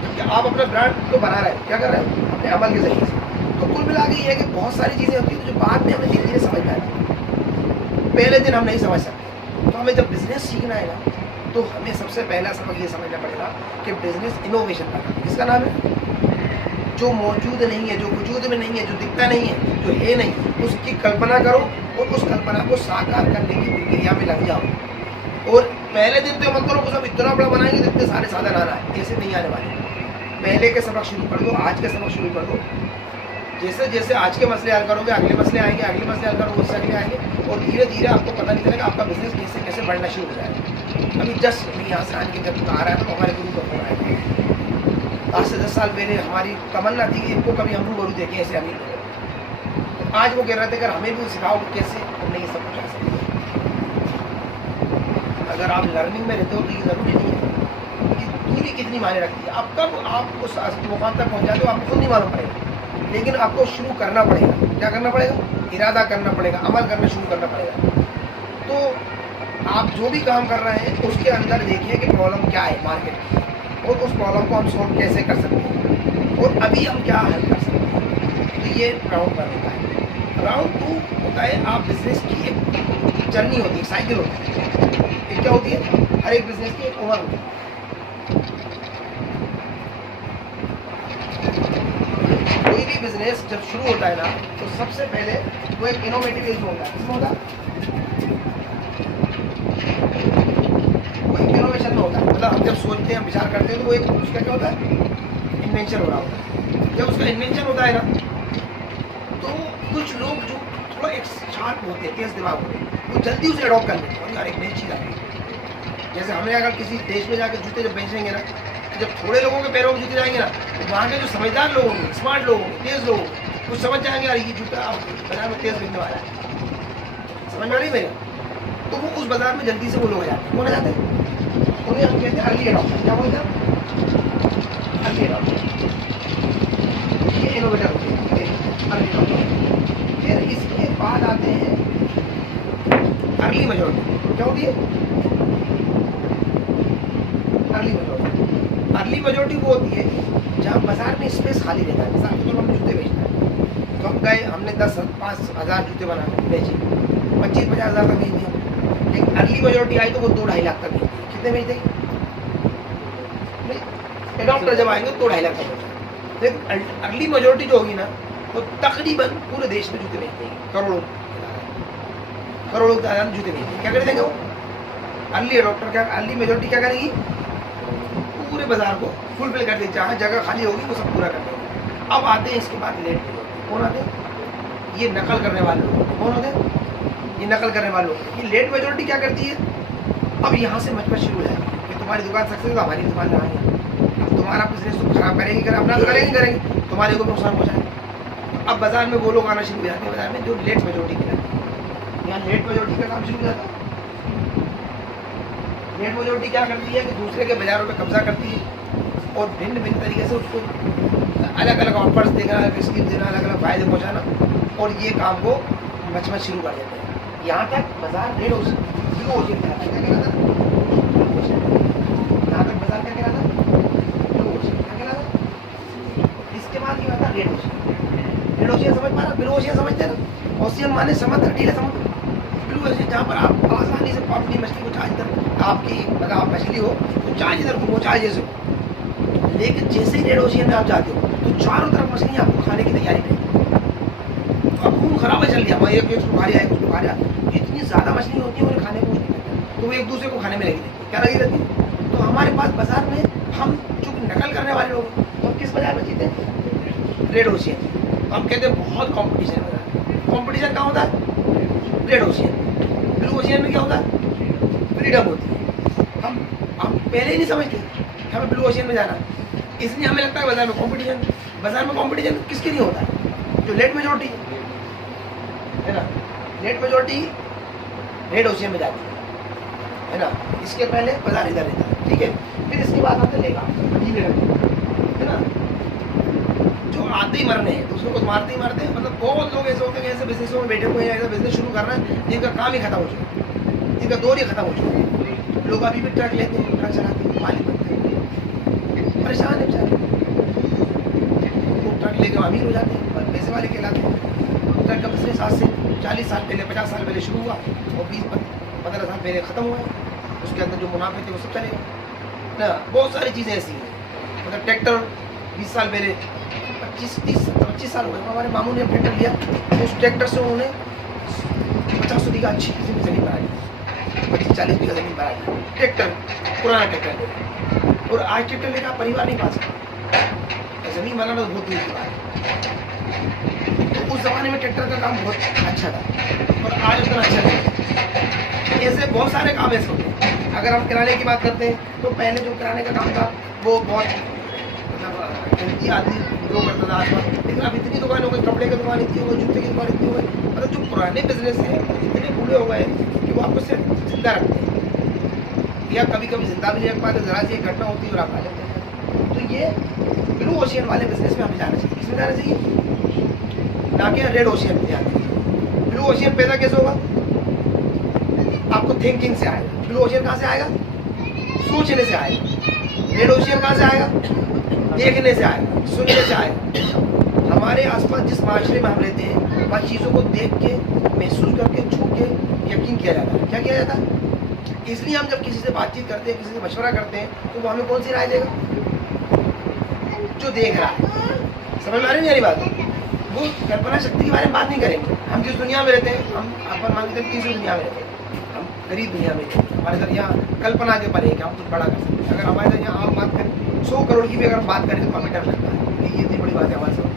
क्योंकि आप अपना ब्रांड तो बना रहे हैं, क्या कर रहे हैं अपने अमल के जरिए से। तो कुल मिला के ये है कि बहुत सारी चीज़ें होती हैं जो बाद में हमें धीरे धीरे समझ में आती है, पहले दिन हम नहीं समझ सकते। तो हमें जब बिजनेस सीखना है ना तो हमें सबसे पहला सबक ये समझना पड़ेगा कि बिजनेस इनोवेशन का नाम है। किसका नाम है? जो मौजूद नहीं है, जो वजूद में नहीं है, जो दिखता नहीं है, जो है नहीं, उसकी कल्पना करो और उस कल्पना को साकार करने की प्रक्रिया में लग जाओ। और पहले दिन तो मत करो कि सब इतना बड़ा बनाएंगे तो इतने सारे साधन आना है, ऐसे नहीं आने वाले। पहले के सबक शुरू कर दो, आज के सबक शुरू कर दो। जैसे जैसे आज के मसले हल करोगे अगले मसले आएंगे, अगले मसले हल करोगे उससे अगले आएंगे, और धीरे धीरे आपको पता नहीं चलेगा आपका बिजनेस कैसे कैसे बढ़ना शुरू हो जाएगा। अभी जस्ट अभी यहाँ से आने के जब आ रहा है तो हमारे गुरु का फोन आएगा। आज से 10 साल पहले हमारी तमन्ना थी कि इनको कभी हम गुरु देखें ऐसे अमीर लोग। आज वो कह रहे थे अगर हमें भी सिखाओ कैसे हमने ये सब कुछ आ सकते। अगर आप लर्निंग में रहते हो तो ये ज़रूरी नहीं है कि दूरी कितनी मायने रखती है। अब कब आप उस मुकाम तक पहुँच जाते हो आपको खुद नहीं मालूम पड़ेगा, लेकिन आपको शुरू करना पड़ेगा। क्या करना पड़ेगा? इरादा करना पड़ेगा, अमल करना शुरू करना पड़ेगा। तो आप जो भी काम कर रहे हैं उसके अंदर देखिए कि प्रॉब्लम क्या है मार्केट की, और उस प्रॉब्लम को हम सॉल्व कैसे कर सकते हैं, और अभी हम क्या हल कर सकते हैं। तो ये राउंड 1 होता है। राउंड 2 होता है आप बिजनेस की एक जर्नी होती है, साइकिल होती है। एक क्या होती है, हर एक बिजनेस की एक उम्र होती है। कोई भी बिजनेस जब शुरू होता है ना, तो सबसे पहले वो एक इनोवेटिव एज होता है। किसमें होता है? वो एक इनोवेशन में होता है। मतलब हम जब सोचते हैं, विचार करते हैं, तो वो एक उसका क्या होता है, इन्वेंशन हो रहा होता है। जब उसका इन्वेंशन होता है ना, तो कुछ लोग जो थोड़ा एक शार्प होते हैं, तेज दिमाग होते हैं, वो जल्दी उसे अडॉप्ट कर लेते हैं और यार एक नई चीज़ आ गई। जैसे हमने अगर किसी देश में जाकर जूते जब बेचेंगे ना, जब थोड़े लोगों के पैरों में जूते जाएंगे ना, तो वहाँ के जो समझदार लोग होंगे, स्मार्ट लोग होंगे, तेज लोग होंगे, वो समझ जाएंगे यार ये जूता अब बाजार में तेज बिकने वाला है। समझ में आ रही मेरे? तो वो उस बाजार में जल्दी से वो लोग आ जाते हैं। कौन आ जाते हैं? उन्हें हम कहते हैं अर्ली अडॉप्टर। क्या बोलते हैं? Early adopter. ये इनोवेटर होते हैं, ठीक है, अर्ली अडॉप्टर। फिर इसके बाद आते हैं अर्ली मेजॉरिटी। क्या होती है? Early majority. अर्ली मेजॉरिटी वो होती है जहाँ बाजार में स्पेस खाली रहता है। मिसाल के तौर पर हमें जूते बेचना है, तो हम गए, हमने 5,000 जूते बनाए, बेचे, 25-50,000 का बेच दिया। लेकिन अर्ली मेजॉरिटी आई तो वो 2-2.5 लाख तक बेच दी। कितने बेच देगी? एडॉप्टर जब आएंगे 2-2.5 लाख तक बेच। लेकिन अर्ली मेजॉरिटी जो होगी ना, वो तकरीबन पूरे देश में जूते बेच देंगे। करोड़ों की तादाद में जूते बेच देंगे। क्या कर देंगे वो? अर्ली एडॉप्टर क्या, अर्ली मेजॉरिटी क्या करेगी? पूरे बाजार को फुलफिल कर देगी। जहाँ जगह खाली होगी वो सब पूरा कर देंगे। अब आते हैं इसके बाद लेट मेजॉरिटी। कौन आते हैं? ये नकल करने वाले लोग। कौन होते हैं? ये नकल करने वाले लोग। ये लेट मेजॉरिटी क्या करती है? अब यहाँ से मचमच शुरू हो जाएगी कि तुम्हारी दुकान सक्सेस तो हमारी दुकान लगाएंगे, अब तुम्हारा बिजनेस तो खराब करेंगे, अपना तो करेंगे, तुम्हारे को नुकसान पहुँचाएंगे। अब बाजार में वो लोग आना शुरू हो जाते हैं, बाजार में जो लेट मेजॉरिटी के रहते हैं। यहाँ लेट मेजॉरिटी का काम शुरू हो जाता है। लेट मेजॉरिटी क्या करती है कि दूसरे के बाजारों पे कब्जा करती है और भिन्न भिन्न तरीके से उसको अलग अलग ऑफर्स देना, अलग स्कीम देना, अलग अलग फायदे पहुँचाना, और ये काम को मचमच शुरू कर देते हैं। यहाँ तक बाजार रेड हो शुरू हो जाता है। क्या कहना था? यहाँ तक बाजार क्या कहना था? क्या कहना था? इसके बाद ये आता रेड ओशियन। रेड ओशियन समझ पा रहा? ब्लू ओशियन समझते हैं ना? ओशियन माने समुद्र, नीला समुद्र। ब्लू ओशियन जहाँ पर आप आसानी से अपनी मछली को चार्ज कर, आपकी अगर आप मछली हो तो चार्ज इधर घूमो, चार्ज जैसे हो। लेकिन जैसे ही रेड ओशियन में आप जाते हो तो चारों तरफ मछली आपको खाने की तैयारी में। अब खून खराब चल गया, वहाँ एक सुखारी आए, कुछ सुखारी आए, इतनी ज़्यादा मछली होती है उन्हें खाने को नहीं मिलता, तो वो एक दूसरे को खाने में लगी रहती है। क्या लगी रहती है? तो हमारे पास बाजार में हम जो नकल करने वाले लोग, तो हम किस बाजार में जीते हैं? Red ocean. हम कहते हैं बहुत कॉम्पिटिशन है बाजार। कॉम्पिटिशन कहाँ होता है? Red ocean. ब्लू ओशियन में क्या होता है? फ्रीडम होती है। हम पहले ही नहीं समझते कि हमें ब्लू ओशियन में जाना है, इसलिए हमें लगता है बाजार में कॉम्पिटिशन। बाजार में कॉम्पिटिशन किसके लिए होता है? जो लेट मेजॉरिटी है ना, लेट मेजॉरिटी रेड ओशियन में जाती है ना। इसके पहले बाजार इधर रहता है, ठीक है। फिर इसके बाद आते लेगा, है ना, जो आते ही मरने हैं, दूसरों को मारते ही मारते हैं। मतलब बहुत लोग ऐसे होते हैं, ऐसे बिजनेसों में बैठे हुए हैं, ऐसा बिजनेस शुरू कर रहे हैं जिनका काम ही खत्म हो चुका है, जिनका दौर ही खत्म हो चुका है। लोग अभी भी ट्रक लेते हैं, ट्रक चलाते हैं, मालिक बनते हैं, परेशान है बेचारे। वो ट्रक लेकर अमीर हो जाते हैं, पैसे वाले कहलाते हैं। ट्रक का बिजनेस आज से 40 साल पहले, 50 साल पहले शुरू हुआ और 20-15 साल पहले ख़त्म हुआ है। उसके अंदर जो मुनाफे थे वो सब चले गए ना। बहुत सारी चीज़ें ऐसी हैं। मतलब ट्रैक्टर 20 साल पहले, 25 साल हुए, हमारे मामू ने ट्रैक्टर लिया, तो उस ट्रैक्टर से उन्होंने 50 बीघा अच्छी किसी की ज़मीन बनाई, 25-40 बीघा ज़मीन बनाई। ट्रैक्टर, पुराना ट्रैक्टर। और आज ट्रैक्टर लेकर परिवार नहीं पा सकते, ज़मीन बनाना तो बहुत दूर की बात है। तो उस ज़माने में ट्रैक्टर का काम बहुत अच्छा था और आज उतना अच्छा नहीं है। ऐसे बहुत सारे काम ऐसे होते हैं। अगर हम किराने की बात करते हैं तो पहले जो किराने का काम था वो बहुत मतलब आदमी लोग करता था आसपास, लेकिन अब इतनी दुकान हो गई, कपड़े की दुकान इतनी हो गई, जूते की दुकान इतनी हो गई। मतलब जो पुराने बिजनेस हैं इतने बूढ़े हो गए कि वो आपको सिर्फ जिंदा रखते हैं, या कभी कभी जिंदा भी नहीं रख पाते, ज़रा सी एक घटना होती है और आप आ जाते हैं। तो ये ब्लू ओशियन वाले बिजनेस में हमें जाना चाहिए। किसमें जाना चाहिए? ना कि रेड ओशियन में जाना चाहिए। ब्लू ओशियन पैदा कैसे होगा? आपको थिंकिंग से आएगा। ब्लू ओशियन कहाँ से आएगा? सोचने से आएगा। रेड ओशियन कहाँ से आएगा? देखने से आएगा, सुनने से आएगा। हमारे आसपास जिस माशरे में हम रहते हैं वहाँ चीज़ों को देख के, महसूस करके, छू के यकीन किया जाता है। क्या किया जाता है? इसलिए हम जब किसी से बातचीत करते हैं, किसी से मशवरा करते हैं, तो वो हमें कौन सी राय देगा? जो देख रहा है। समझ में आ रही नहीं आ रही बात? वो कल्पना शक्ति के बारे में बात नहीं करेंगे। हम जिस दुनिया में रहते हैं, हम अपन मानते हैं तीसरी दुनिया में रहते हैं, हम गरीब दुनिया में रहते हैं। हमारे घर यहाँ कल्पना के परे कि हम कुछ बड़ा कर सकते हैं। अगर हमारे घर यहाँ आप बात करें 100 करोड़ की भी अगर बात करें तो हमें डर लगता है कि ये इतनी बड़ी बात है हमारे साथ।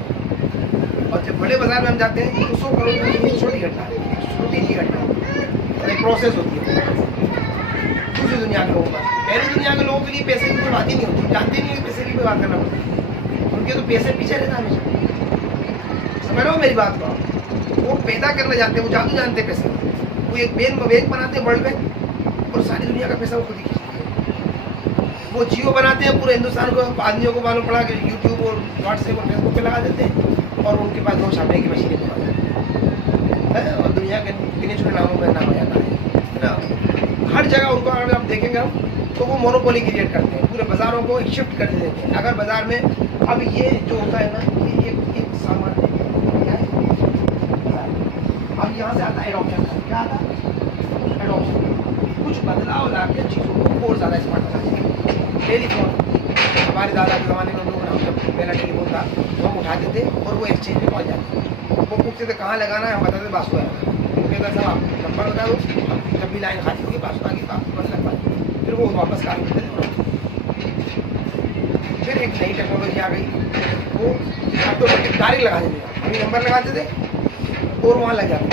और जब बड़े बाजार में हम जाते हैं तो 100 करोड़ में एक छोटी घटना है, एक छोटी सी घटना है और एक प्रोसेस होती है दूसरी दुनिया के लोगों का। पहली दुनिया के लोगों के लिए पैसे की कोई बात ही नहीं होती, जानते नहीं है कि पैसे की कोई बात करना पड़ती है। उनके तो पैसे पीछे रहता है हमेशा। समझ रहे हो मेरी बात को? वो पैदा करना जानते हैं, वो जादू जानते हैं पैसे। वो एक बैंक बनाते हैं वर्ल्ड बैंक, और सारी दुनिया का पैसा वो खुद ही खींचते हैं। वो जियो बनाते हैं, पूरे हिंदुस्तान को आदमियों को मालूम पड़ा कि यूट्यूब और व्हाट्सएप और फेसबुक पे लगा देते हैं, और उनके पास नोट छापने की मशीनें बना देते हैं, और दुनिया के गिने चुने नामों में नाम आ जाता है ना। हर जगह उनको अगर आप देखेंगे हम तो वो मोनोपोली क्रिएट करते हैं, पूरे बाजारों को शिफ्ट कर देते हैं। अगर बाजार में अब ये जो होता है ना, ये एक सामान है, अब यहाँ से आता है एडॉप्शन। क्या आता है? एडॉप्शन। कुछ बदलाव ला के चीज़ों को और ज़्यादा स्मार्ट बना देंगे। टेलीफोन, हमारे दादा के ज़माने में हम लोग, हम जब पहला टेलीफोन था तो हम उठाते थे और वो एक्सचेंज में पहुँच जाते थे। वो पूछते थे कहाँ लगाना है, हम बताते बासु है। कहता साहब आप नंबर बता दो, जब भी लाइन खाली होगी बासु आगे तो आपको बस लगवा दें। फिर वो वापस काट देते थे। फिर एक नई टेक्नोलॉजी आ गई, वो ऑटोमेटिक डायरेक्ट लगा देते थे। अभी नंबर लगाते थे और वहाँ लग जाते।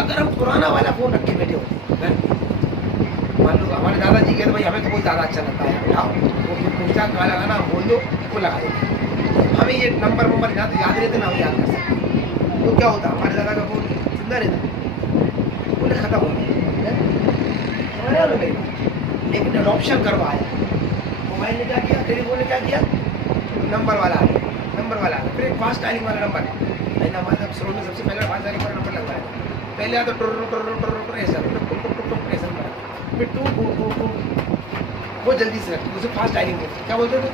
अगर हम पुराना वाला फ़ोन रख के बैठे होते, मान लो हमारे दादाजी कहते भाई हमें तो बहुत ज़्यादा अच्छा लगता है, उठाओ वो फिर कहाँ लगाना हम बोल दो, वो लगा देते। हमें ये नंबर ना तो याद रहते ना हम याद कर सकते। तो क्या होता, हमारे दादा का फ़ोन जिंदा रहता, बोले ख़त्म हो गया। लेकिन अडॉप्शन करवाया, मोबाइल ने क्या किया, टेलीफोन ने क्या किया, नंबर वाला आ गया, नंबर वाला आ गया। फिर एक फास्ट डायलिंग वाला नंबर, मैंने हमारे शुरू में सबसे पहले फास्ट डायलिंग वाला नंबर लगवाया। पहले आता टुर ऐसा, फिर टू वो जल्दी से रखते, उसे फास्ट डायलिंग बोलते। क्या बोलते थे?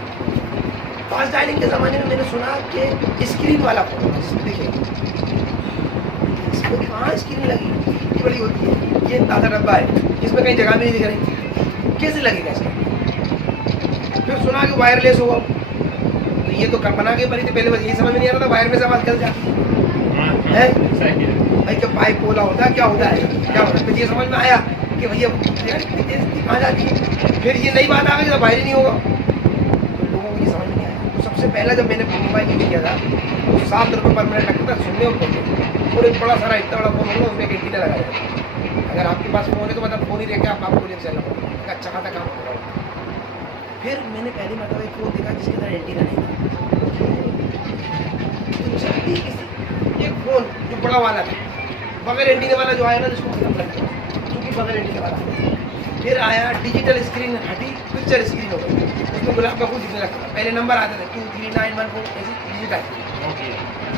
फास्ट डायलिंग के ज़माने में मैंने सुना कि स्क्रीन वाला फोन था, जिसमें देखिए इसमें कहाँ स्क्रीन लगी, इतनी बड़ी होती है, ये ताज़ा डब्बा है, इसमें कहीं जगह भी नहीं दिख रही, कैसे लगेगा इसका? फिर सुना कि वायरलेस होगा, तो ये तो कल्पना के परी थी। पहले बस यही समझ में नहीं आ रहा था वायर में से आवाज़ चल जाती है भाई, क्या पाइप पोला होता है, क्या होता है, क्या होता है। फिर ये समझ में आया कि भैया कहाँ जाती है। फिर ये नई बात आ गई तो वायर ही नहीं होगा, तो लोगों को ये समझ में नहीं आया। तो सबसे पहला जब मैंने मोबाइल यूज किया था तो 7 रुपये पर मिनट लगता था सुनने और बोलने, और एक बड़ा सारा इतना बड़ा फोन होगा उसमें एक एंटीना लगाया था। अगर आपके पास फोन है तो मतलब फोन ही रह के आपको लेकर चलना पड़ेगा, अच्छा खासा काम होगा। फिर मैंने पहली मतलब एक फोन देखा जिसके अंदर एंटीना नहीं था। तो जब भी किसी एक फोन जो बड़ा वाला था, बगैर एंटीना वाला जो आया ना, जिसको खत्म कर दिया, क्योंकि बगैर एंटीना वाला। फिर आया डिजिटल स्क्रीन, हटी पिक्चर स्क्रीन हो गई, उसमें गुलाब का फूल दिखने लगता था। पहले नंबर आते थे 23914 ऐसे डिजिट आए,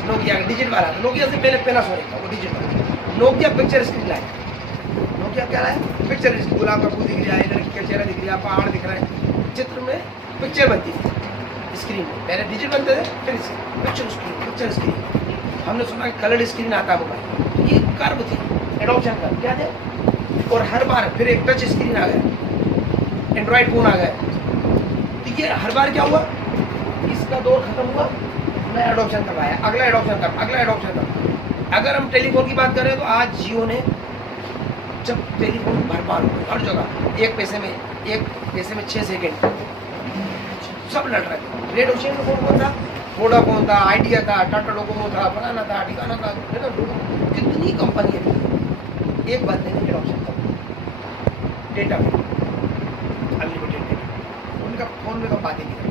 नोकिया का डिजिट वाला था। नोकिया से पहले पैनासोनिक था, वो डिजिट वाला। नोकिया पिक्चर स्क्रीन लाया। नोकिया क्या लाया? पिक्चर स्क्रीन, गुलाब का फूल दिख रहा है, लड़की का चेहरा दिख रहा है, पहाड़ दिख रहा है, चित्र में पिक्चर बनती थी स्क्रीन में। पहले डिजिट बनते थे, फिर पिक्चर स्क्रीन, पिक्चर स्क्रीन। हमने सुना कि कलर्ड स्क्रीन आता है मोबाइल, ये कर्व थी, एडॉप्शन कर्व क्या थे। और हर बार फिर एक टच स्क्रीन आ गया, एंड्रॉइड फोन आ गया। तो ये हर बार क्या हुआ, इसका दौर खत्म हुआ, नया एडॉप्शन कर्व आया, अगला एडॉप्शन कर्व, अगला एडॉप्शन कर्व। अगर हम टेलीफोन की बात करें तो आज जियो ने जब टेलीफोन भरपार हो हर जगह, एक पैसे में 6 सेकेंड सब लड़ रहे थे। रेड ओशियन का फोन कौन था? वोडाफोन था, आइडिया था, टाटा डोकोमो था, फलाना था, ठिकाना था, है ना। कितनी कंपनियां थी, एक बंदे ने एडॉप्शन कर डेटा अनलिमिटेड डेटा। उनका फोन में तो बात ही नहीं कर,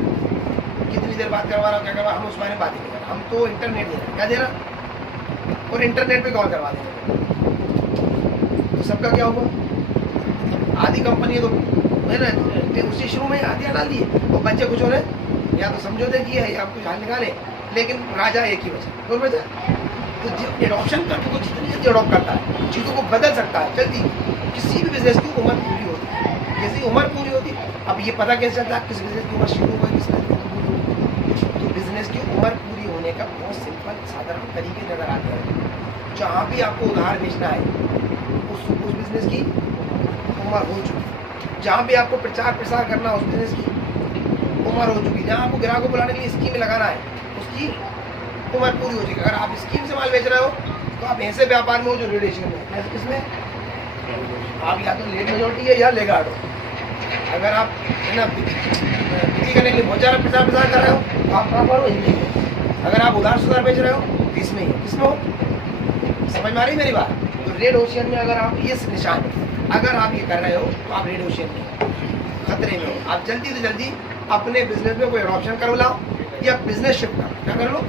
कितनी देर बात करवा रहा हूँ, क्या करवा, हम उस बारे में बात ही नहीं कर रहे। हम तो इंटरनेट दे रहे हैं, क्या दे रहा, और इंटरनेट पे कॉल करवा दे रहे। तो सबका क्या हुआ? आधी कंपनी तो है ना उसी शुरू में आधिया डाल दिए, और बच्चे कुछ हो रहे या तो समझौते किए है या कुछ हाल निकाले, लेकिन राजा एक ही बचा, कौन बचा? तो जो एडॉप्शन करके वो जितनी जल्दी एडॉप्ट करता है, चीज़ों को बदल सकता है जल्दी। किसी भी बिजनेस की उम्र पूरी होती है, जैसी उम्र पूरी होती है, अब ये पता कैसे चलता है किस बिजनेस की उम्र शुरू हुई, किस बिजनेस की उम्र पूरी होने का बहुत सिंपल साधारण तरीके नजर आते हैं। जहाँ भी आपको उधार बेचना है उस बिजनेस की उम्र हो चुकी, जहाँ भी आपको प्रचार प्रसार करना उस बिजनेस की उम्र हो चुकी, जहाँ आपको ग्राहक को बुलाने के लिए स्कीम लगाना है उसकी उम्र पूरी हो चुकी। अगर आप स्कीम से माल बेच रहे हो तो आप ऐसे व्यापार में हो जो रेडिएशन में, किसमें आप या तो लेट मेजोरिटी है या लेगार्ड हो। अगर आप है ना बिक्री करने के लिए बहुत ज़्यादा प्रचार प्रसार कर रहे हो तो आप कहाँ पर हो, हिंदी में। अगर आप उधार सुधार बेच रहे हो तो इसमें ही, किसमें हो, समझ में आ रही मेरी बात। तो रेड ओशियन में अगर आप ये निशान है, अगर आप ये कर रहे हो तो आप रेड ओशियन में खतरे में हो। आप जल्दी से जल्दी अपने बिजनेस में कोई ऑप्शन करो लाओ या बिजनेस शिफ्ट करो, क्या कर लो।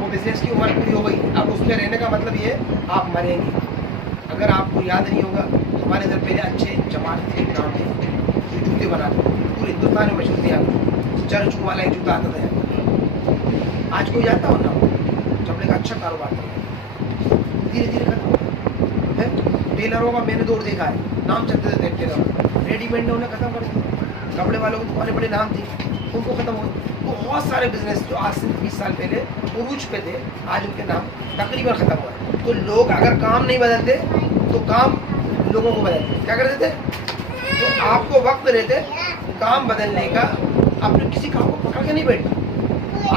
वो बिजनेस की उम्र पूरी हो गई, अब उसमें रहने का मतलब ये आप मरेंगे। अगर आपको याद नहीं होगा, हमारे इधर पहले अच्छे जमात थे, नाम थे जो जूते बनाते पूरे हिंदुस्तान में मशहूर थे। चर्चू वाला एक जूता आता था, आज कोई जाता हो ना, चमड़े का अच्छा कारोबार था, धीरे धीरे खत्म है। टेलरों का मैंने दौर देखा है, नाम चलते थे टेलर, रेडीमेड ने उन्हें खत्म कर दिया। कपड़े वालों की दुकानें बड़े नाम थी, उनको खत्म हो गए। बहुत सारे बिजनेस जो आज से 20 साल पहले उरूज पे थे, आज उनके नाम तकरीबन खत्म हुआ। तो लोग अगर काम नहीं बदलते तो काम लोगों को बदलते, क्या करते थे। तो आपको वक्त रहते काम बदलने का, अपने किसी काम को पकड़ के नहीं बैठना।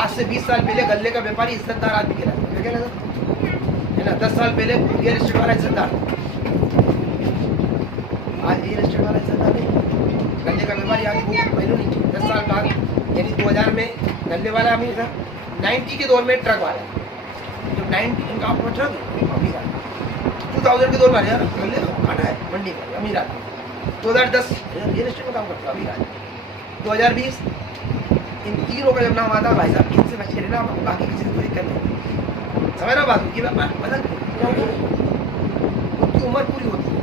आज से 20 साल पहले गल्ले का व्यापारी इज्जतदार आदमी कहलाता क्या कहलाता है ना। 10 साल पहले रियल एस्टेट वाला इज्जतदार, आज रियल एस्टेट वाला इज्जतदार नहीं, गल्ले का व्यापारी आगे वैल्यू नहीं। 10 साल बाद यानी 2000 में गल्ले वाला अमीर था, 90 के दौर में ट्रक वाला, जब 90 इनका आपको ट्रक अमीर आता, 2000 के दौर में यार गल्ले काटा है मंडी में अमीर आता, 2010 रियल एस्टेट में काम करता अमीर आता, 2020 इन तीनों का जब नाम आता भाई साहब इनसे बच के रहना, बाकी किसी को कोई दिक्कत नहीं। समझ रहा बात की बदल उनकी उम्र पूरी होती है,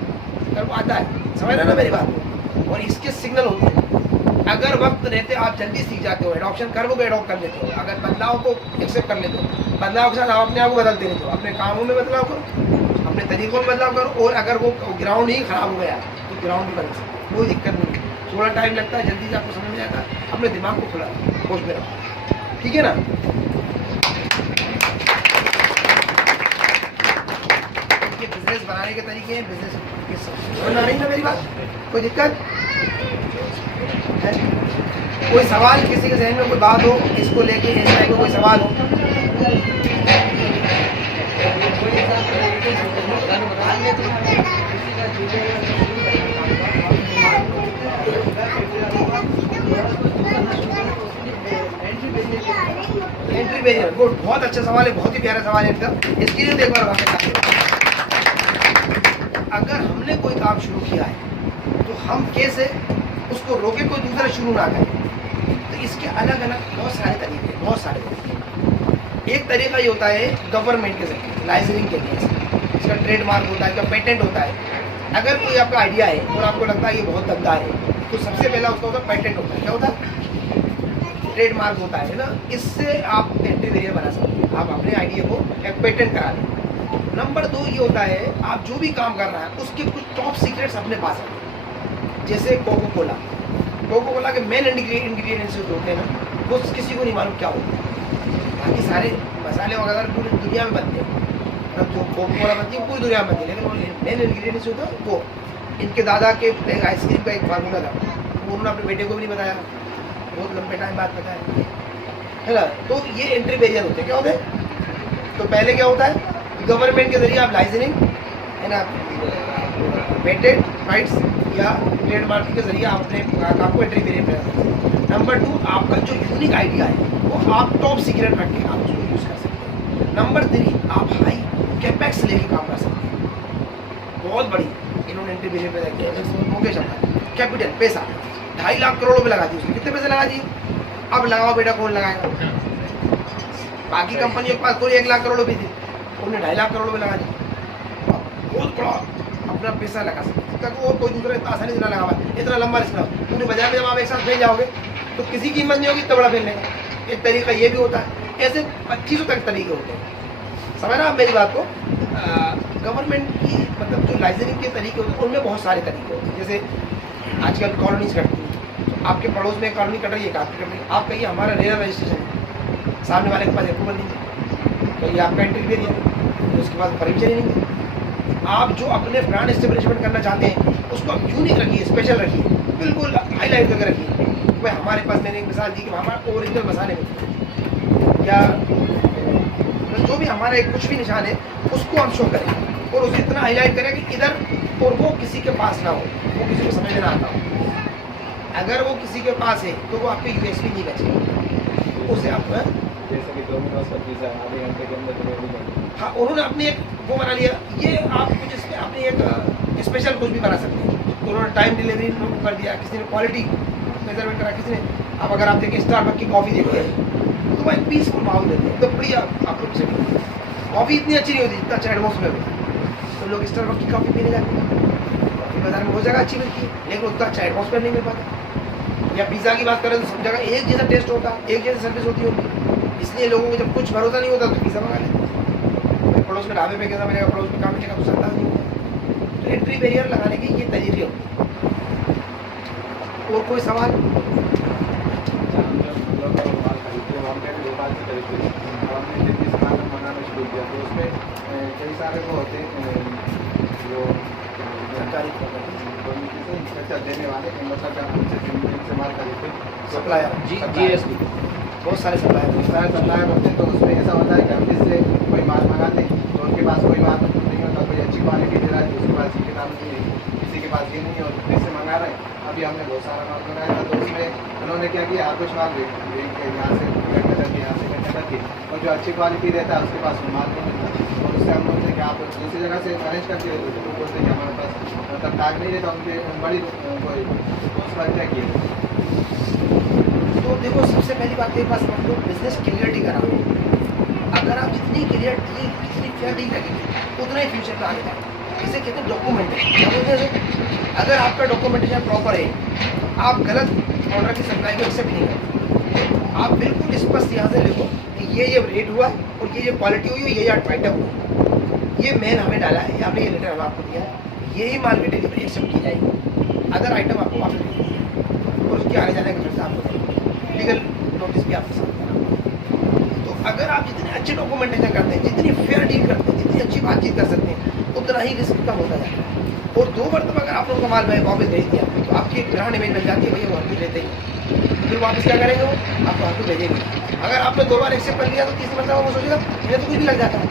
अगर वो आता है, समझ रहा ना मेरी बात। और इसके सिग्नल होते हैं, अगर वक्त रहते आप जल्दी सीख जाते हो, एडॉप्शन कर वो एडॉप्ट कर लेते हो, अगर बदलाव को एक्सेप्ट कर लेते हो, बदलाव के साथ आप अपने आप को बदलते रहते हो, अपने कामों में बदलाव करो, अपने तरीकों में बदलाव करो। और अगर वो ग्राउंड ही खराब हो गया तो ग्राउंड भी बदल सकते, कोई दिक्कत नहीं। थोड़ा टाइम लगता है, जल्दी से आपको समझ में आता है, अपने दिमाग को खुला होश में रखो, ठीक है ना। ये बिजनेस बनाने के तरीके हैं, बिजनेस समझ रही ना मेरी बात, कोई दिक्कत है। कोई सवाल किसी के जहन में कोई बात हो इसको लेके, इस टाइप का कोई सवाल हो। एंट्री बैरियर, गुड, बहुत अच्छा सवाल है, बहुत ही प्यारा सवाल है इनका। इसके लिए एक बार अगर हमने कोई काम शुरू किया है तो हम कैसे उसको रोके, कोई दूसरा शुरू ना करें। तो इसके अलग अलग बहुत सारे तरीके, बहुत सारे तरीके। एक तरीका ये होता है गवर्नमेंट के जरिए, लाइसेंसिंग के लिए, इसका ट्रेडमार्क होता है, इसका पेटेंट होता है। अगर कोई आपका आइडिया है और आपको लगता है ये बहुत दमदार है तो सबसे पहला उसका होता है पेटेंट होता है। क्या होता है, ट्रेडमार्क होता है ना। इससे आप एंट्री बैरियर बना सकते हैं, आप अपने आइडिया को एक पेटेंट करा दें। नंबर 2 ये होता है आप जो भी काम कर रहा है उसके कुछ टॉप सीक्रेट्स अपने पास रखें। जैसे कोको कोला के मेन इंग्रेडिएंट्स जो होते हैं ना, वो किसी को नहीं मालूम क्या होता है। बाकी सारे मसाले वगैरह पूरी दुनिया में बनते हैं, मतलब जो कोको कोला बनती है पूरी दुनिया में बनती है, लेकिन वो मेन इंग्रेडिएंट्स होता है वो। इनके दादा के आइसक्रीम का एक फार्मूला था, वो उन्होंने अपने बेटे को भी नहीं बताया, बहुत लंबे टाइम बाद बताया, है ना। तो ये एंट्री बैरियर होते हैं। क्या होते हैं, तो पहले क्या होता है, गवर्नमेंट के जरिए आप लाइसेंसिंग है ना, पेटेंट राइट्स या ट्रेडमार्क के जरिए आप अपने काम को एंट्री बैरियर बना सकते हैं। नंबर 2 आपका जो यूनिक आइडिया है वो आप टॉप सीक्रेट रख के आप उसको यूज़ कर सकते हैं। नंबर 3 आप हाई कैपेक्स लेके काम कर सकते हैं। बहुत बड़ी इन्होंने एंट्री बैरियर पे रखी है, मुकेश अंबानी कैपिटल पैसा 2.5 लाख करोड़ रुपये लगा दिए उसने। कितने पैसे लगा दिए, अब लगाओ बेटा, कौन लगाएगा। बाकी कंपनियों के पास कोई 1 लाख करोड़ रुपये थी, उन्हें 2.5 लाख करोड़ रुपये लगा दिए। बहुत बड़ा अपना पैसा लगा सकते तक, और कोई दूसरा इतना आसानी से ना लगा पाए, इतना लंबा रिस्क। पूरे बाजार में जब आप एक साथ फैल जाओगे तो किसी की हिम्मत नहीं होगी इतना बड़ा फैलने का। एक तरीका ये भी होता है, ऐसे 2500 तक तरीके होते हैं। समझ रहा आप मेरी बात को। गवर्नमेंट की मतलब जो लाइसेंसिंग के तरीके होते हैं उनमें बहुत सारे तरीके होते हैं। जैसे आजकल कॉलोनीज कटती हैं, तो आपके पड़ोस में कॉलोनी कट रही है, आपकी कट रही है, आप कहिए हमारा रेरा रजिस्ट्रेशन सामने वाले के पास अप्रूवल नहीं है तो ये आपका इंटरव्यू एरिया, तो उसके बाद परमिशन ही नहीं है। आप जो अपने ब्रांड एस्टेब्लिशमेंट करना चाहते हैं उसको आप यूनिक रखिए, स्पेशल रखिए, बिल्कुल हाईलाइट करके रखिए। भाई हमारे पास मैंने एक मिसाल दी कि हमारा ओरिजिनल मसाले में या जो भी हमारा एक कुछ भी निशान है उसको हम शो करें और उसे इतना हाईलाइट करें कि इधर और वो किसी के पास ना हो, वो किसी को समझ में ना आता हो। अगर वो किसी के पास है तो वो आपके यूएसपी नहीं बचेगा, उसे आप जैसे कि डोमिनोज का पिज़्ज़ा आधे घंटे के अंदर डिलीवरी कर दी। हाँ उन्होंने अपने एक वो बना लिया, ये आप कुछ इसमें अपनी एक स्पेशल कुछ भी बना सकते हैं। तो उन्होंने टाइम डिलीवरी कर दिया, किसी ने क्वालिटी मेजरमेंट करा, किसी ने अब अगर आप देखिए स्टारबक्स की कॉफ़ी देखते हैं तो भाई पीसफुल माहौल देते हैं, तो बढ़िया आप लोग से कॉफ़ी इतनी अच्छी नहीं होती जितना चैटबॉक्स में होती है। तो लोग स्टारबक्स की कॉफ़ी पीने जाते हैं, कॉफ़ी बाजार में वो जगह अच्छी मिलती है लेकिन उतना चैटबॉक्स पर नहीं मिल पाता। या पिज़्ज़ा की बात करें तो सब जगह एक जैसा टेस्ट होता है, एक जैसी सर्विस होती होगी, इसलिए लोगों को जब कुछ भरोसा नहीं होता तो पिज़्ज़ा मंगा लेते हैं। पड़ोस में ढाबे पे कैसा मिलेगा, पड़ोस में कहाँ मिलेगा कुछ अंदाज नहीं होता। तो एंट्री बैरियर लगाने के ये तरीके होते हैं। और कोई सवाल? हम लोग माल खरीदते हैं, हम कहते भोपाल से खरीदते हैं, और हमने दिल्ली से माल मंगाना शुरू किया तो उसमें कई सारे वो होते हैं जो सरकारी खर्चा देने वाले मतलब जिनसे माल खरीदते सप्लायर GSP बहुत सारे सप्लायर सप्लायर होते हैं। तो उसमें ऐसा होता है कि हम जिससे कोई माल मंगा लें तो उनके पास कोई माल नहीं होता, कोई अच्छी क्वालिटी दे रहा है तो उसके पास ये किताब नहीं है, किसी के पास ये नहीं है और जिससे मंगा रहे हैं। अभी हमने बहुत सारा माल मंगाया था तो उसमें उन्होंने क्या किया, कुछ माल भेज के यहाँ से इकट्ठा करके यहाँ से इकट्ठा करके, और जो अच्छी क्वालिटी रहता है उसके पास माल नहीं मिलता। और उससे हम बोलते हैं कि आप दूसरी जगह से अरेंज करके देते तो बोलते हैं कि हमारे पास मतलब टाग नहीं रहता, उनके बड़ी कोई उस पर क्या किया। तो देखो सबसे पहली बात ये बात समझ लो, बिजनेस क्लियरिटी कराओ। अगर आप जितनी क्लियर डील, जितनी फेयर डील रखेंगे उतना ही फ्यूचर में आगे जाएगा। इसे कहते हैं डॉक्यूमेंटेशन। अगर आपका डॉक्यूमेंटेशन प्रॉपर है आप गलत ऑर्डर की सप्लाई को एक्सेप्ट नहीं करें। आप बिल्कुल स्पष्ट यहाँ से लिखो कि ये रेट हुआ और ये क्वालिटी हुई है, ये आइटम हुआ, ये मेल हमें डाला है, आपने ये लेटर हमें आपको दिया है, यही माल की डिलीवरी एक्सेप्ट की जाएगी। अदर आइटम आपको वापस नहीं देंगे और उसके आने जाने का खर्चा आपको देंगे, लीगल नोटिस भी आपके साथ करना। तो अगर आप जितने अच्छे डॉक्यूमेंटेशन करते हैं, जितनी फेयर डील करते हैं, जितनी अच्छी बातचीत कर सकते हैं, उतना ही रिस्क कम होता जाता है। और 2 मरतबा अगर आप लोगों का माल वापस भेज दिया तो आपकी एक ब्रांड इमेज बन जाती है, भैया वो वापस लेते हैं, फिर वापस क्या करेंगे वो आपको वापस भेजेंगे। अगर आपने 2 बार एक्सेप्ट कर लिया तो तीसरी मरतबा वो सोचेगा इन्हें तो कुछ भी लग जाता है।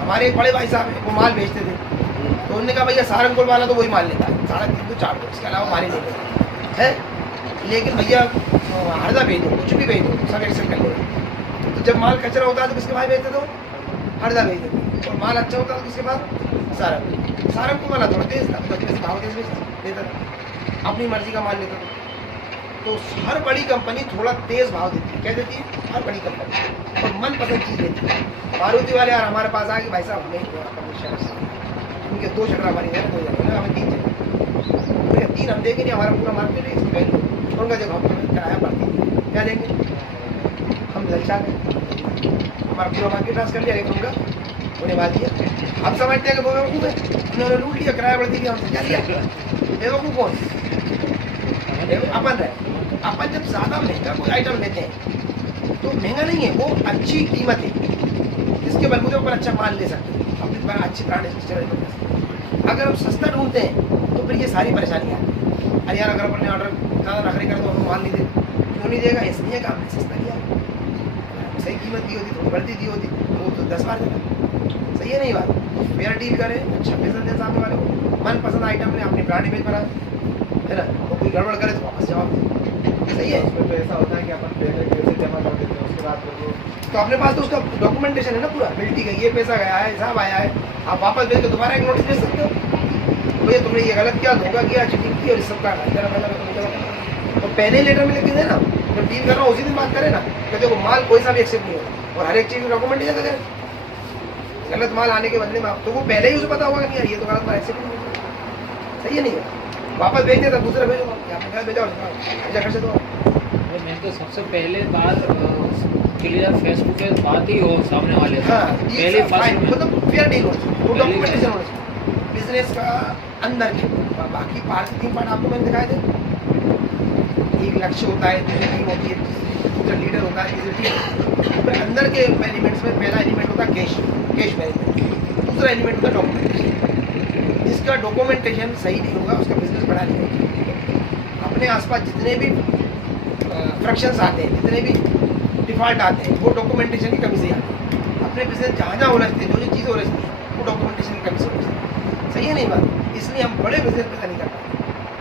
हमारे एक बड़े भाई साहब है, वो माल बेचते थे तो उन्होंने कहा भैया सारंगपुर वाला तो वही माल लेता है 3.5 to 4, इसके अलावा माल ही नहीं लेता है, लेकिन भैया हरदा भेज दो, कुछ भी भेज दो, सब एक्सेप्ट कर लेंगे। तो जब माल कचरा होता है तो किसके भाई भेजते तो हरदा भेज देते, और माल अच्छा होता है तो किसके बाद सारंगपुर वाला थोड़ा तेज था, तो अपने भाव तेज देता था, अपनी मर्जी का माल लेता था। तो हर बड़ी कंपनी थोड़ा तेज भाव देती है, क्या देती है हर बड़ी कंपनी, और मनपसंद चीज़ देती है। मारुति वाले यार हमारे पास आ गए, भाई साहब नहीं उनके 2 शटर हमारी है, 2 जगह हमें 3 जगह, 3 हम देंगे नहीं, हमारा पूरा मार्केट है इसकी वैल्यू, उनका जब हम किराया बढ़ती है क्या देंगे, हम ललचा गए, हमारा पूरा मार्केट ट्रांस कर लिया, लेकिन उनका उन्हें बात दिया। हम समझते हैं कि वो बेवकूफ़ है, उन्होंने लूट लिया, किराया बढ़ती थी, हमसे क्या लिया, बेवकूफ़ कौन अपन है। अपन जब ज़्यादा महंगा कोई आइटम लेते हैं तो महंगा नहीं है, वो अच्छी कीमत है जिसके बलबूते पर अच्छा माल ले सकते हैं, अपनी पर अच्छी ब्रांड स्ट्रक्चर। अगर आप सस्ता ढूंढते हैं तो फिर ये सारी परेशानियाँ आती हैं। अरे यार अगर अपने ऑर्डर ज़्यादा नखरे करें तो हम माल नहीं दे, क्यों नहीं देगा, इसलिए कि आपने सस्ता लिया, सही कीमत दी होती, थोड़ी बढ़ती दी होती वो तो 10 बार देता। सही है नहीं बात, फेयर डील करें, अच्छा पैसा दें सामने वाले को, मनपसंद आइटम ने अपनी ब्रांड इमेज बनाए, है ना, तो कोई गड़बड़ करे तो वापस जवाब दें। सही है। उसमें तो ऐसा होता है कि अपन पहले पैसे जमा कर देते हैं, उसके बाद तो अपने पास तो उसका डॉक्यूमेंटेशन है ना पूरा, बिल ठीक है, ये पैसा गया है, हिसाब आया है, आप वापस भेज के दोबारा एक नोटिस भेज सकते हो, भैया तुमने ये गलत किया, धोखा किया, चीटिंग की और इस सब का तो पहले लेटर में लिख के देना, जब डील कर रहा हूँ उसी दिन बात करें ना, कि देखो माल कोई सा भी एक्सेप्ट नहीं होगा और हर एक चीज़ में डॉक्यूमेंटेशन करें। गलत माल आने के बदले में आप तो वो पहले ही उसे पता होगा कि नहीं यार ये तो गलत माल एक्सेप्ट नहीं होगा, सही है नहीं है, वापस भेज देता, दूसरा भेजो, आपने भेजा अच्छा कर से दो। मैं तो सबसे पहले बात क्लियर फेसबुक पे बात ही हो सामने वाले से, हाँ पहले फर्स्ट में मतलब फेयर डील हो, वो पहले डॉक्यूमेंटेशन होना चाहिए बिजनेस का अंदर के। बाकी पार्ट 3 पार्ट आपको मैंने दिखाए थे, एक लक्ष्य होता है, दूसरी टीम होती है, दूसरा लीडर होता है, फिर अंदर के एलिमेंट्स में पहला एलिमेंट होता है कैश मैनेजमेंट, दूसरा एलिमेंट होता है डॉक्यूमेंटेशन। जिसका डॉक्यूमेंटेशन सही नहीं होगा उसका बिजनेस बड़ा नहीं होगा। अपने आसपास जितने भी फ्रैक्शंस आते हैं, जितने भी डिफॉल्ट आते हैं, वो डॉक्यूमेंटेशन की कमी से आते हैं। अपने बिजनेस जहाँ जहाँ उलझते हैं, जो जो चीज़ें उलझती हैं, वो डॉक्यूमेंटेशन की कमी से उलझती है। सही है नहीं बात? इसलिए हम बड़े बिजनेस पैसा नहीं कर पाते।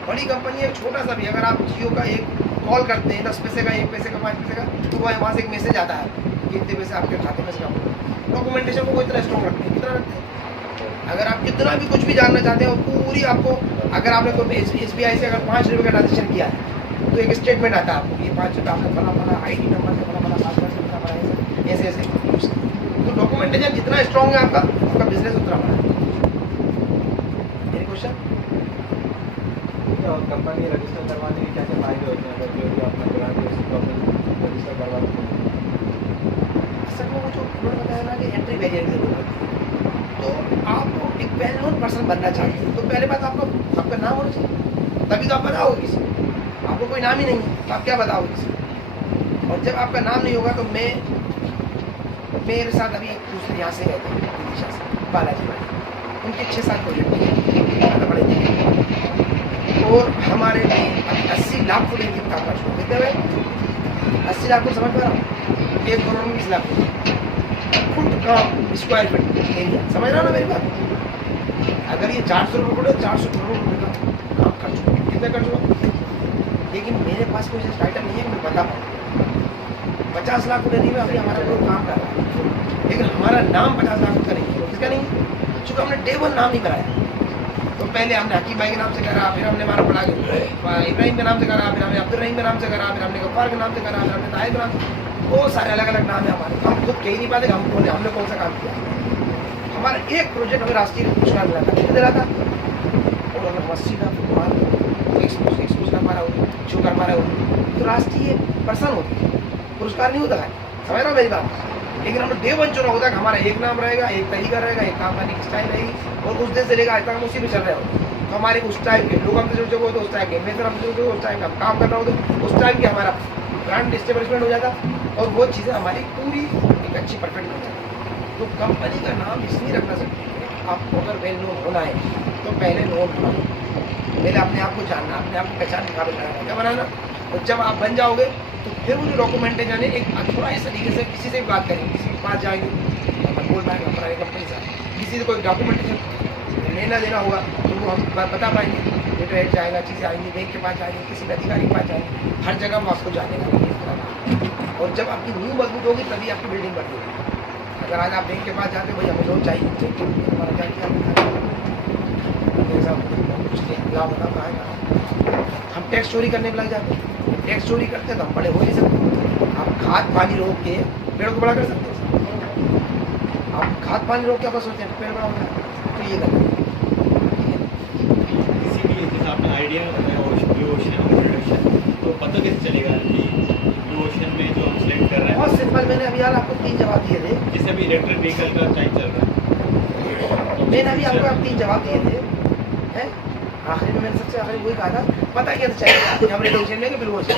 बड़ी कंपनी एक छोटा सा भी, अगर आप जियो का एक कॉल करते हैं 10 पैसे का, 1 पैसे का, 5 पैसे का, तो वहाँ से एक मैसेज आता है कि इतने पैसे आपके खाते में से कम हो। डॉक्यूमेंटेशन को वो इतना स्ट्रॉन्ग रखते हैं, कितना रखते हैं। अगर आप कितना भी कुछ भी जानना चाहते हैं, पूरी आपको, अगर आपने कोई SBI से अगर 5 रुपये का ट्रांजेक्शन किया है तो एक स्टेटमेंट आता है आपको, ये 5 रुपये आपने फला ID नंबर से फला पासवर्ड से फला ऐसे ऐसे। तो डॉक्यूमेंटेशन जितना स्ट्रॉन्ग है आपका बिजनेस उतना बड़ा है। मेरी क्वेश्चन और कंपनी रजिस्टर करवाने के क्या क्या फायदे होते हैं, अगर जो भी अपना ब्रांड है उसको अपन रजिस्टर करवा देते हैं? असल में वो जो उन्होंने बताया ना कि एंट्री बैरियर की जरूरत है। तो आप एक वेल नोन पर्सन बनना चाहते हैं तो पहले बात आपका नाम होना चाहिए, तभी तो आप बताओगे किसी को। आपको कोई नाम ही नहीं है तो आप क्या बताओगे किसी को? और जब आपका नाम नहीं होगा तो मेरे साथ अभी एक दूसरे यहाँ से गए थे विदिशा से, बालाजी भाई, उनके 6-7 प्रोजेक्ट बड़े थे और हमारे में अभी 80 लाख फुट इनकी काम कर चुके कितने हुए? 80 लाख फुट, समझ पा रहा हूँ, 1 करोड़ 20 लाख फुट काम, स्क्वायर फीट एरिया, समझ रहा हो ना मेरी बात? अगर ये 400 रुपये फुट है, 400 करोड़ रुपये का काम कर चुका, कितना कर चुका? लेकिन मेरे पास कोई ऐसा आइटम नहीं है कि मैं बता पाऊँ। 50 लाख फुट एरिया में अभी हमारा लोग काम कर रहा है, लेकिन हमारा नाम 50 लाख फुट का नहीं है। किसका नहीं? चूँकि हमने डे 1 नाम नहीं कराया। तो पहले हमने हकीम भाई के नाम से करा, फिर हमने हमारा पढ़ा इब्राहिम के नाम से करा, फिर हमने अब्दुलरहीम के नाम से करा, फिर हमने गफ्फार के नाम से करा, फिर हमने ताहिर के नाम से, बहुत सारे अलग अलग नाम है हमारे। हम खुद कह ही नहीं पाते कि हमने कौन सा काम किया। हमारा एक प्रोजेक्ट हमें राष्ट्रीय पुरस्कार मिला था, कितने दिला था? और अगर 80 का फुटबॉल एक्सपोज कर पा रहा हो, शो कर पा रहे हो तो राष्ट्रीय पर्सन होती है, पुरस्कार नहीं होता है। समझ रहा हूँ मेरी बात? लेकिन हमने डे 1 चुना होता है कि हमारा एक नाम रहेगा, एक तरीका रहेगा, एक काम करने की स्टाइल रहेगी और उस दिन से लेकर आज तक हम उसी में चल रहे हो। तो हमारे उस टाइम के लोग हमसे जुड़े हो तो उस टाइम के इन्वेस्टर हमसे जुड़े हो, उस टाइम हम काम कर रहे हो तो उस टाइम के हमारा ब्रांड एस्टेब्लिशमेंट हो जाता और वो चीज़ें हमारी पूरी एक अच्छी परफेक्ट हो जाती। तो कंपनी का नाम इसलिए रखना सकते हैं, आपको अगर वेल नोन होना है तो पहले नोन बनाओ, पहले अपने आप को जानना, अपने आप को पहचान के काबिल बनाना, क्या बनाना। और जब आप बन जाओगे तो फिर वो जो डॉक्यूमेंटेशन है एक थोड़ा इस तरीके से किसी से भी बात करेंगे, किसी के पास जाएंगे, अपन बोल पाएंगे हमारी कंपनी से, किसी से कोई डॉक्यूमेंटेशन लेना देना होगा तो वो हम बता पाएंगे। डेटा हेड जाएगा, चीज़ें आएंगी, बैंक के पास जाएंगे, किसी भी अधिकारी के पास जाएंगे, हर जगह वो आपको जानेगा। और जब आपकी नींव मजबूत होगी तभी आपकी बिल्डिंग बढ़ेगी। अगर आज आप बैंक के पास जाते भाई हमें लोन चाहिए, हमारा क्या किया लाभ बता पाएगा, हम टैक्स चोरी करने में लग जाते हैं। टैक्स चोरी करते हैं तो हम बड़े हो नहीं सकते। आप खाद पानी रोक के पेड़ को बड़ा कर सकते हैं? आप खाद पानी रोक के आप सोचते हैं पेड़ बड़ा होगा, तो ये गलत है। इसीलिए जैसे आपने आइडिया बताया ब्लू ओशन, तो पता कैसे चलेगा कि ब्लू ओशन में जो हम सेलेक्ट कर रहे हैं? बहुत सिंपल, मैंने अभी यार आपको 3 जवाब दिए थे। जैसे अभी इलेक्ट्रिक व्हीकल का टाइम चल रहा है, तो मैंने अभी आपको 3 जवाब दिए थे, हैं? आखिरी में मैंने सबसे आखिरी वही कहा था, पता कैसे चलेगा हम रेड ओशन लेंगे ब्लू ओशन?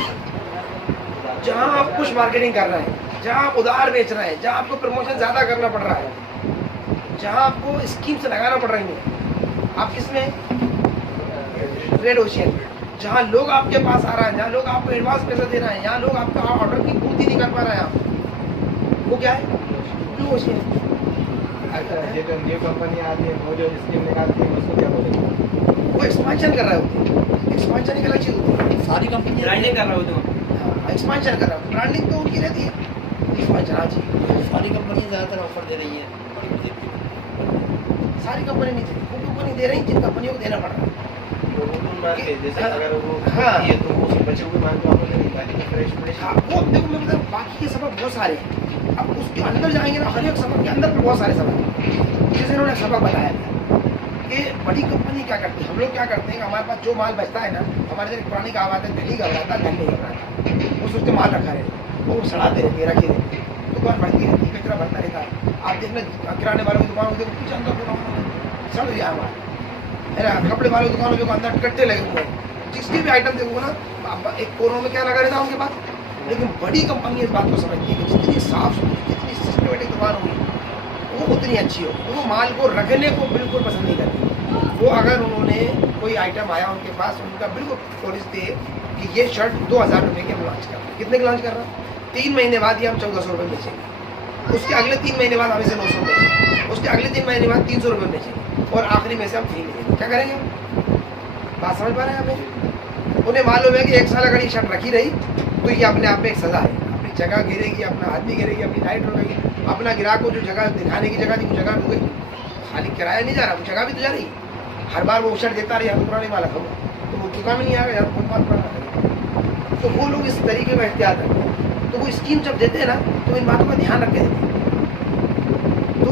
जहाँ आप कुछ मार्केटिंग कर रहे हैं, जहाँ आप उधार बेच रहे हैं, जहाँ आपको प्रमोशन ज़्यादा करना पड़ रहा है, जहाँ आपको स्कीम से लगाना पड़ रही है, आप किसमें? Red ocean. जहाँ लोग आपके पास आ रहे हैं, जहाँ लोग आपको एडवांस पैसा दे रहे हैं, यहाँ लोग आपका ऑर्डर की पूर्ति नहीं कर पा रहे हैं, आप वो क्या है? Blue ocean. ये जो न्यू कंपनी आ रही है वो जो स्कीम निकालती है उसको क्या बोलेंगे? वो एक्सपांशन कर रहा है। एक्सपांशन एक अलग चीज़ होती है। सारी कंपनी ब्रांडिंग कर रहा हो हाँ, एक्सपांशन कर रहा है। ब्रांडिंग तो उनकी रहती है, एक्सपांशन। हाँ जी, सारी कंपनी ज़्यादातर ऑफर दे रही है, बड़ी बड़ी सारी कंपनी नहीं दे रही, वो कंपनी दे रही जिन कंपनियों को देना पड़ रहा है। जैसे अगर वो हाँ। ये तो उसके बचे हुए मान को आपने निकाली फ्रेश हाँ, वो देखो मैं मतलब बाकी के सबक बहुत सारे हैं। अब उसके अंदर जाएंगे ना, हर एक सबक के अंदर बहुत सारे सबक हैं। जैसे इन्होंने सबक बताया कि बड़ी कंपनी क्या करती है, हम लोग क्या करते हैं कि हमारे पास जो माल बचता है ना, हमारे जैसे पुरानी कहावत है, दिल्ली घबराता है, दिल्ली घबराता, वो सोचते माल रखा रहता, वो सड़ाते रहते हैं, रखे रहते हैं, दुकान बढ़ती रहती है, कचरा बढ़ता रहता है। आप देखना किराने वालों की दुकान होती है, कुछ अंदर सड़ गया हमारा है ना, कपड़े वालों की दुकानों के अंदर कट्टे लगे हुए हैं, जिसकी भी आइटम देखो ना, एक कोरोना में क्या लगा रहता है उनके पास, लेकिन बड़ी कंपनी इस बात को समझती है कि जितनी साफ सुथरी, जितनी सिस्टमेटिक दुकान होगी वो उतनी अच्छी होगी। वो माल को रखने को बिल्कुल पसंद नहीं करती। वो अगर उन्होंने कोई आइटम आया उनके पास, उनका बिल्कुल पॉलिसी थे कि ये शर्ट 2000 रुपये की हम लॉन्च कर रहे हैं। कितने की लॉन्च कर रहे हैं? 3 महीने बाद ये हम 1400 रुपये बेचेंगे, उसके अगले 3 महीने बाद हम इसे 900 बेचेंगे, उसके अगले 3 महीने बाद 300 रुपये बेचेंगे और आखिरी में से हम फ्री लेंगे। क्या करेंगे? बात समझ पा रहे हैं आप? उन्हें मालूम है कि 1 साल अगर ये शर्ट रखी रही तो ये अपने आप में एक सज़ा है, अपनी जगह गिरेगी, अपना हाथ भी गिरेगी, अपनी लाइट रुकेगी, अपना ग्राहक को जो जगह दिखाने की जगह थी वो जगह रुक गई। खाली किराया नहीं जा रहा, वो जगह भी तो जा रही। हर बार वो शर्ट देता रहे, हम पुराने माला खबर तो वो चुका में नहीं आएगा यार, बहुत बात पुराना। तो वो लोग इस तरीके का एहतियात रखते हैं। तो वो स्कीम जब देते हैं ना तो इन बातों का ध्यान रख के देते हैं। तो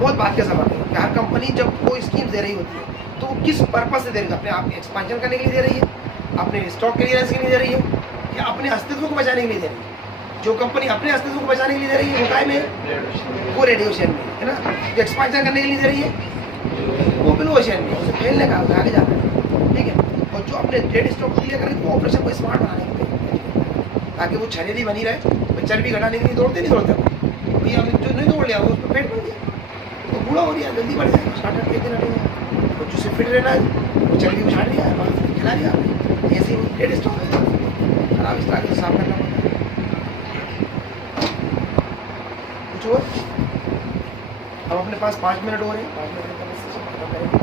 बहुत बात का सवाल है कि हर कंपनी जब कोई स्कीम दे रही होती है तो वो किस पर्पज से दे रही है? अपने आप एक्सपेंशन करने के लिए दे रही है, अपने स्टॉक क्लियरेंस के लिए दे रही है, या अपने अस्तित्व को बचाने के लिए दे रही है? जो कंपनी अपने अस्तित्व को बचाने के लिए दे रही है वो काय में? वो रेडियो शेयर में है ना। जो एक्सपेंशन करने के लिए दे रही है वो ब्लू शेयर में, उसे फैलने का, उसे आगे जाना है, ठीक है। और जो अपने ट्रेड स्टॉक क्लियर करें वो ऑपरेशन को स्मार्ट बनाने के लिए, ताकि वो छरेदी बनी रहे। चर्बी घटाने के लिए दौड़ते नहीं दौड़ते, भैया जो नहीं दौड़ लिया वो उसमें पेट बढ़ गया तो बूढ़ा हो गया, जल्दी बढ़ जाएगा, स्टार्टअप के दिन हटेगा। और जिससे फिट रहना है वो चर्बी उछाड़ लिया है, खिला लिया आपने, ऐसे ही ट्रेड स्टॉक है, खराब स्टॉक को साफ करना पड़ता है। कुछ और? हम अपने पास 5 मिनट हो रहे हैं, 5 मिनट का सेशन खत्म करेंगे।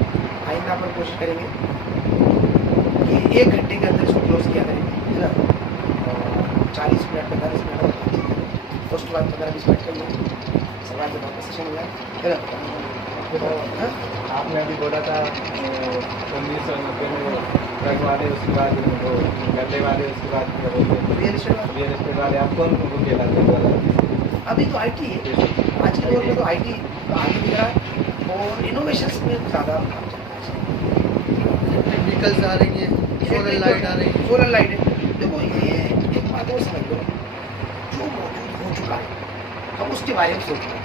आइंदा पर कोशिश करेंगे कि 1 घंटे के अंदर इसको क्लोज किया करेंगे, है ना। 40 मिनट 45 मिनट उसके बाद 15-20 मिनट करेंगे, सवाल जवाब का सेशन हुआ है ना। आपने अभी बोला था 1990 में ट्रक वाले, उसके बाद वो गड्ढे वाले, उसके बाद रियल एस्टेट वाले, आप कौन को कहलाते? अभी तो आईटी है, आज के दौर में तो आईटी आगे दिख रहा है और इनोवेशन में ज़्यादा काम चल रहा है। व्हीकल्स आ रही हैं, सोलर लाइट आ रही है। सोलर लाइट है। देखो ये एक बात और समझ लो, जो मौजूद हो चुका है हम उसके बारे में सोच रहे हैं,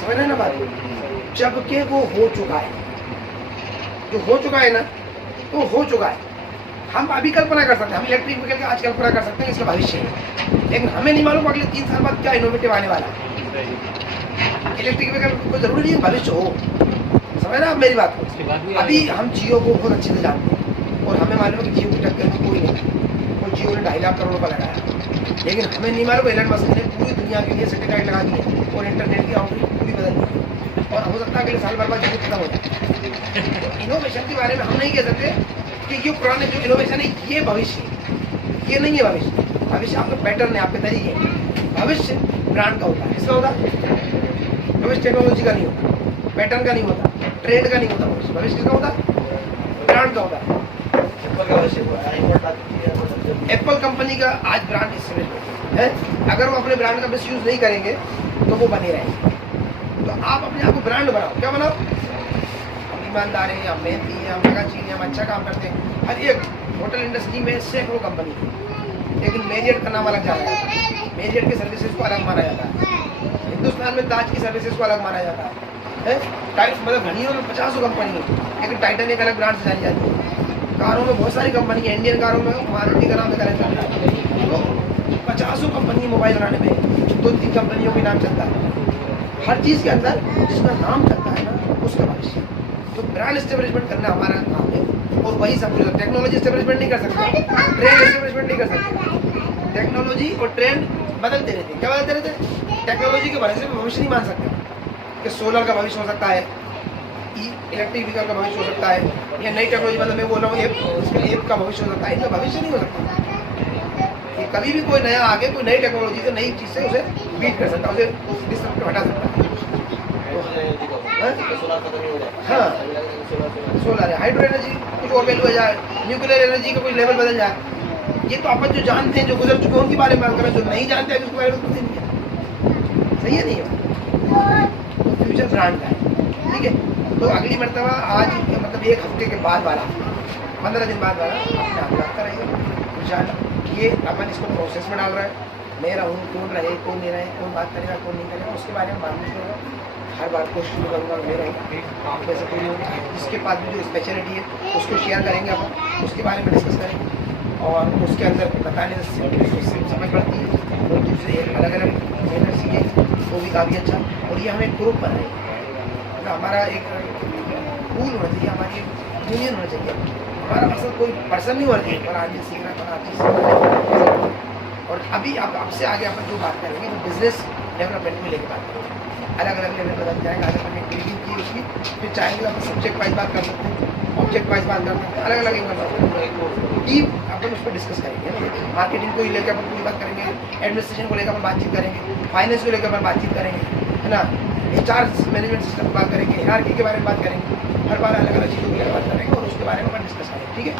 समझ रहे ना बात? जबकि वो हो चुका है, जो हो चुका है ना तो हो चुका है। हम अभी कल्पना कर सकते हैं, हम इलेक्ट्रिक व्हीकल की आज कल्पना कर सकते हैं इसका भविष्य है, लेकिन हमें नहीं मालूम अगले 3 साल बाद क्या इनोवेटिव आने वाला है। इलेक्ट्रिक व्हीकल को जरूरी नहीं भविष्य हो, समझ रहे आप मेरी बात को? अभी हम जियो को बहुत अच्छे से जानते हैं और हमें मालूम है कि जियो की टक्कर में कोई नहीं, और जियो ने 2.5 लाख करोड़ रुपये लगाया, लेकिन हमें नहीं मालूम एलन मस्क ने पूरी दुनिया के लिए सैटेलाइट लगा दी है और इंटरनेट की आउटरीच पूरी बदल दी है, और हो सकता है अगले साल बाद जियो खत्म हो जाए। इनोवेशन के बारे में हम नहीं कह सकते कि ये पुराने जो इनोवेशन है ये भविष्य, ये नहीं है भविष्य। भविष्य आपका पैटर्न है, आपके तरीके हैं। भविष्य ब्रांड का होता है, इसका होता है भविष्य, टेक्नोलॉजी का नहीं होता, पैटर्न का नहीं होता, ट्रेंड का नहीं होता। भविष्य किसका होता है? ब्रांड का होता है। एप्पल कंपनी का आज ब्रांड इस्तेमाल है, अगर वो अपने ब्रांड का मिस यूज नहीं करेंगे तो वो बने रहेंगे। तो आप अपने आप को ब्रांड बनाओ, क्या बनाओ? हम ईमानदार हैं, हम मेहनती हैं, हम लगा चीज़, हम अच्छा काम करते हैं। हर एक होटल इंडस्ट्री में सैकड़ों कंपनी है, लेकिन मेरियट का नाम अलग जाना जाता है, मेरियट की सर्विसेज को अलग माना जाता है। हिंदुस्तान में ताज की सर्विसेज को अलग माना जाता है। मतलब घनियों में 50 कंपनी है, लेकिन टाइटन एक अलग ब्रांड से जानी जाती है। कारों में बहुत सारी कंपनी है, इंडियन कारों में मारुति का नाम एक अलग चलता है। तो 50 कंपनी मोबाइल बनाने में 2-3 कंपनियों के नाम चलता है। हर चीज़ के अंदर जिसका नाम चलता है ना उसका भविष्य। तो ब्रांड एस्टेब्लिशमेंट करना हमारा काम है, और वही सब कुछ। टेक्नोलॉजी एस्टेब्लिशमेंट नहीं कर सकते, ट्रेंड एस्टेब्लिशमेंट नहीं कर सकते। टेक्नोलॉजी और ट्रेंड बदलते रहते। क्या बदलते रहते? टेक्नोलॉजी के भरोसे में भविष्य नहीं मान सकते कि सोलर का भविष्य हो सकता है, इलेक्ट्रिक व्हीकल का भविष्य हो सकता है, या नई टेक्नोलॉजी, मतलब मैं बोल रहा हूँ ऐप का भविष्य हो सकता है। इनका भविष्य नहीं हो सकता। ये कभी भी कोई नया आगे कोई नई टेक्नोलॉजी से, नई चीज़ से उसे बीट कर सकता है, उसे डिस्टर्ब हटा सकता है। हाँ, सोलर है, हाइड्रो एनर्जी कुछ और वैल्यू आ जाए, न्यूक्लियर एनर्जी का कुछ लेवल बदल जाए। ये तो अपन जो जानते हैं, जो गुजर चुके हैं उनके बारे में बात करें, जो नहीं जानते हैं उसके बारे में कुछ नहीं है। सही है नहीं है? तो फ्यूचर ब्रांड का है, ठीक है। तो अगली मरतबा आज मतलब 1 हफ्ते के बाद वाला, 15 दिन बाद वाला अपने आप रखता रहेगा इंशाल्लाह। ये अपन इसको प्रोसेस में डाल रहे हैं, मैं रहूँ, कौन रहे, कौन नहीं रहे, कौन बात करेगा, कौन नहीं करेगा, उसके बारे में बात नहीं करूँगा। हर बार कोशिश भी करूँगा मैं रहूँ, आप में से कोई होगी जिसके पास भी जो स्पेशलिटी है उसको शेयर करेंगे अपन, उसके बारे में डिस्कस करेंगे। और उसके अंदर बताने से समझ पड़ती है। और दूसरे अलग अलग ट्रेनर सीखे वो भी काफ़ी अच्छा। और ये हमें ग्रुप बनाए, मतलब हमारा एक रूल होना चाहिए, हमारी एक यूनियन होना चाहिए। हमारा मकसद कोई पर्सन नहीं होना चाहिए, पर आदमी सीख रहा है, पर आदमी सीख रहा है। और अभी अब आपसे आगे अपन जो बात करेंगे वो बिजनेस डेवलपमेंट में लेके बात करेंगे, अलग अलग लेवल पर जाएंगे। आगे हमने ट्रेनिंग की उसकी, फिर चाहेंगे अपन सब्जेक्ट वाइज बात कर सकते हैं, ऑब्जेक्ट वाइज बात कर सकते हैं, अलग अलग डीप अपन उस पर डिस्कस करेंगे। मार्केटिंग को ही लेकर अपन पूरी बात करेंगे, एडमिनिस्ट्रेशन को लेकर अपन बातचीत करेंगे, फाइनेंस को लेकर अपन बातचीत करेंगे, है ना, HR मैनेजमेंट सिस्टम की बात करेंगे, हिरार्की के बारे में बात करेंगे, हर बार अलग अलग चीज़ों को लेकर बात करेंगे और उसके बारे में अपन डिस्कस करेंगे। ठीक है।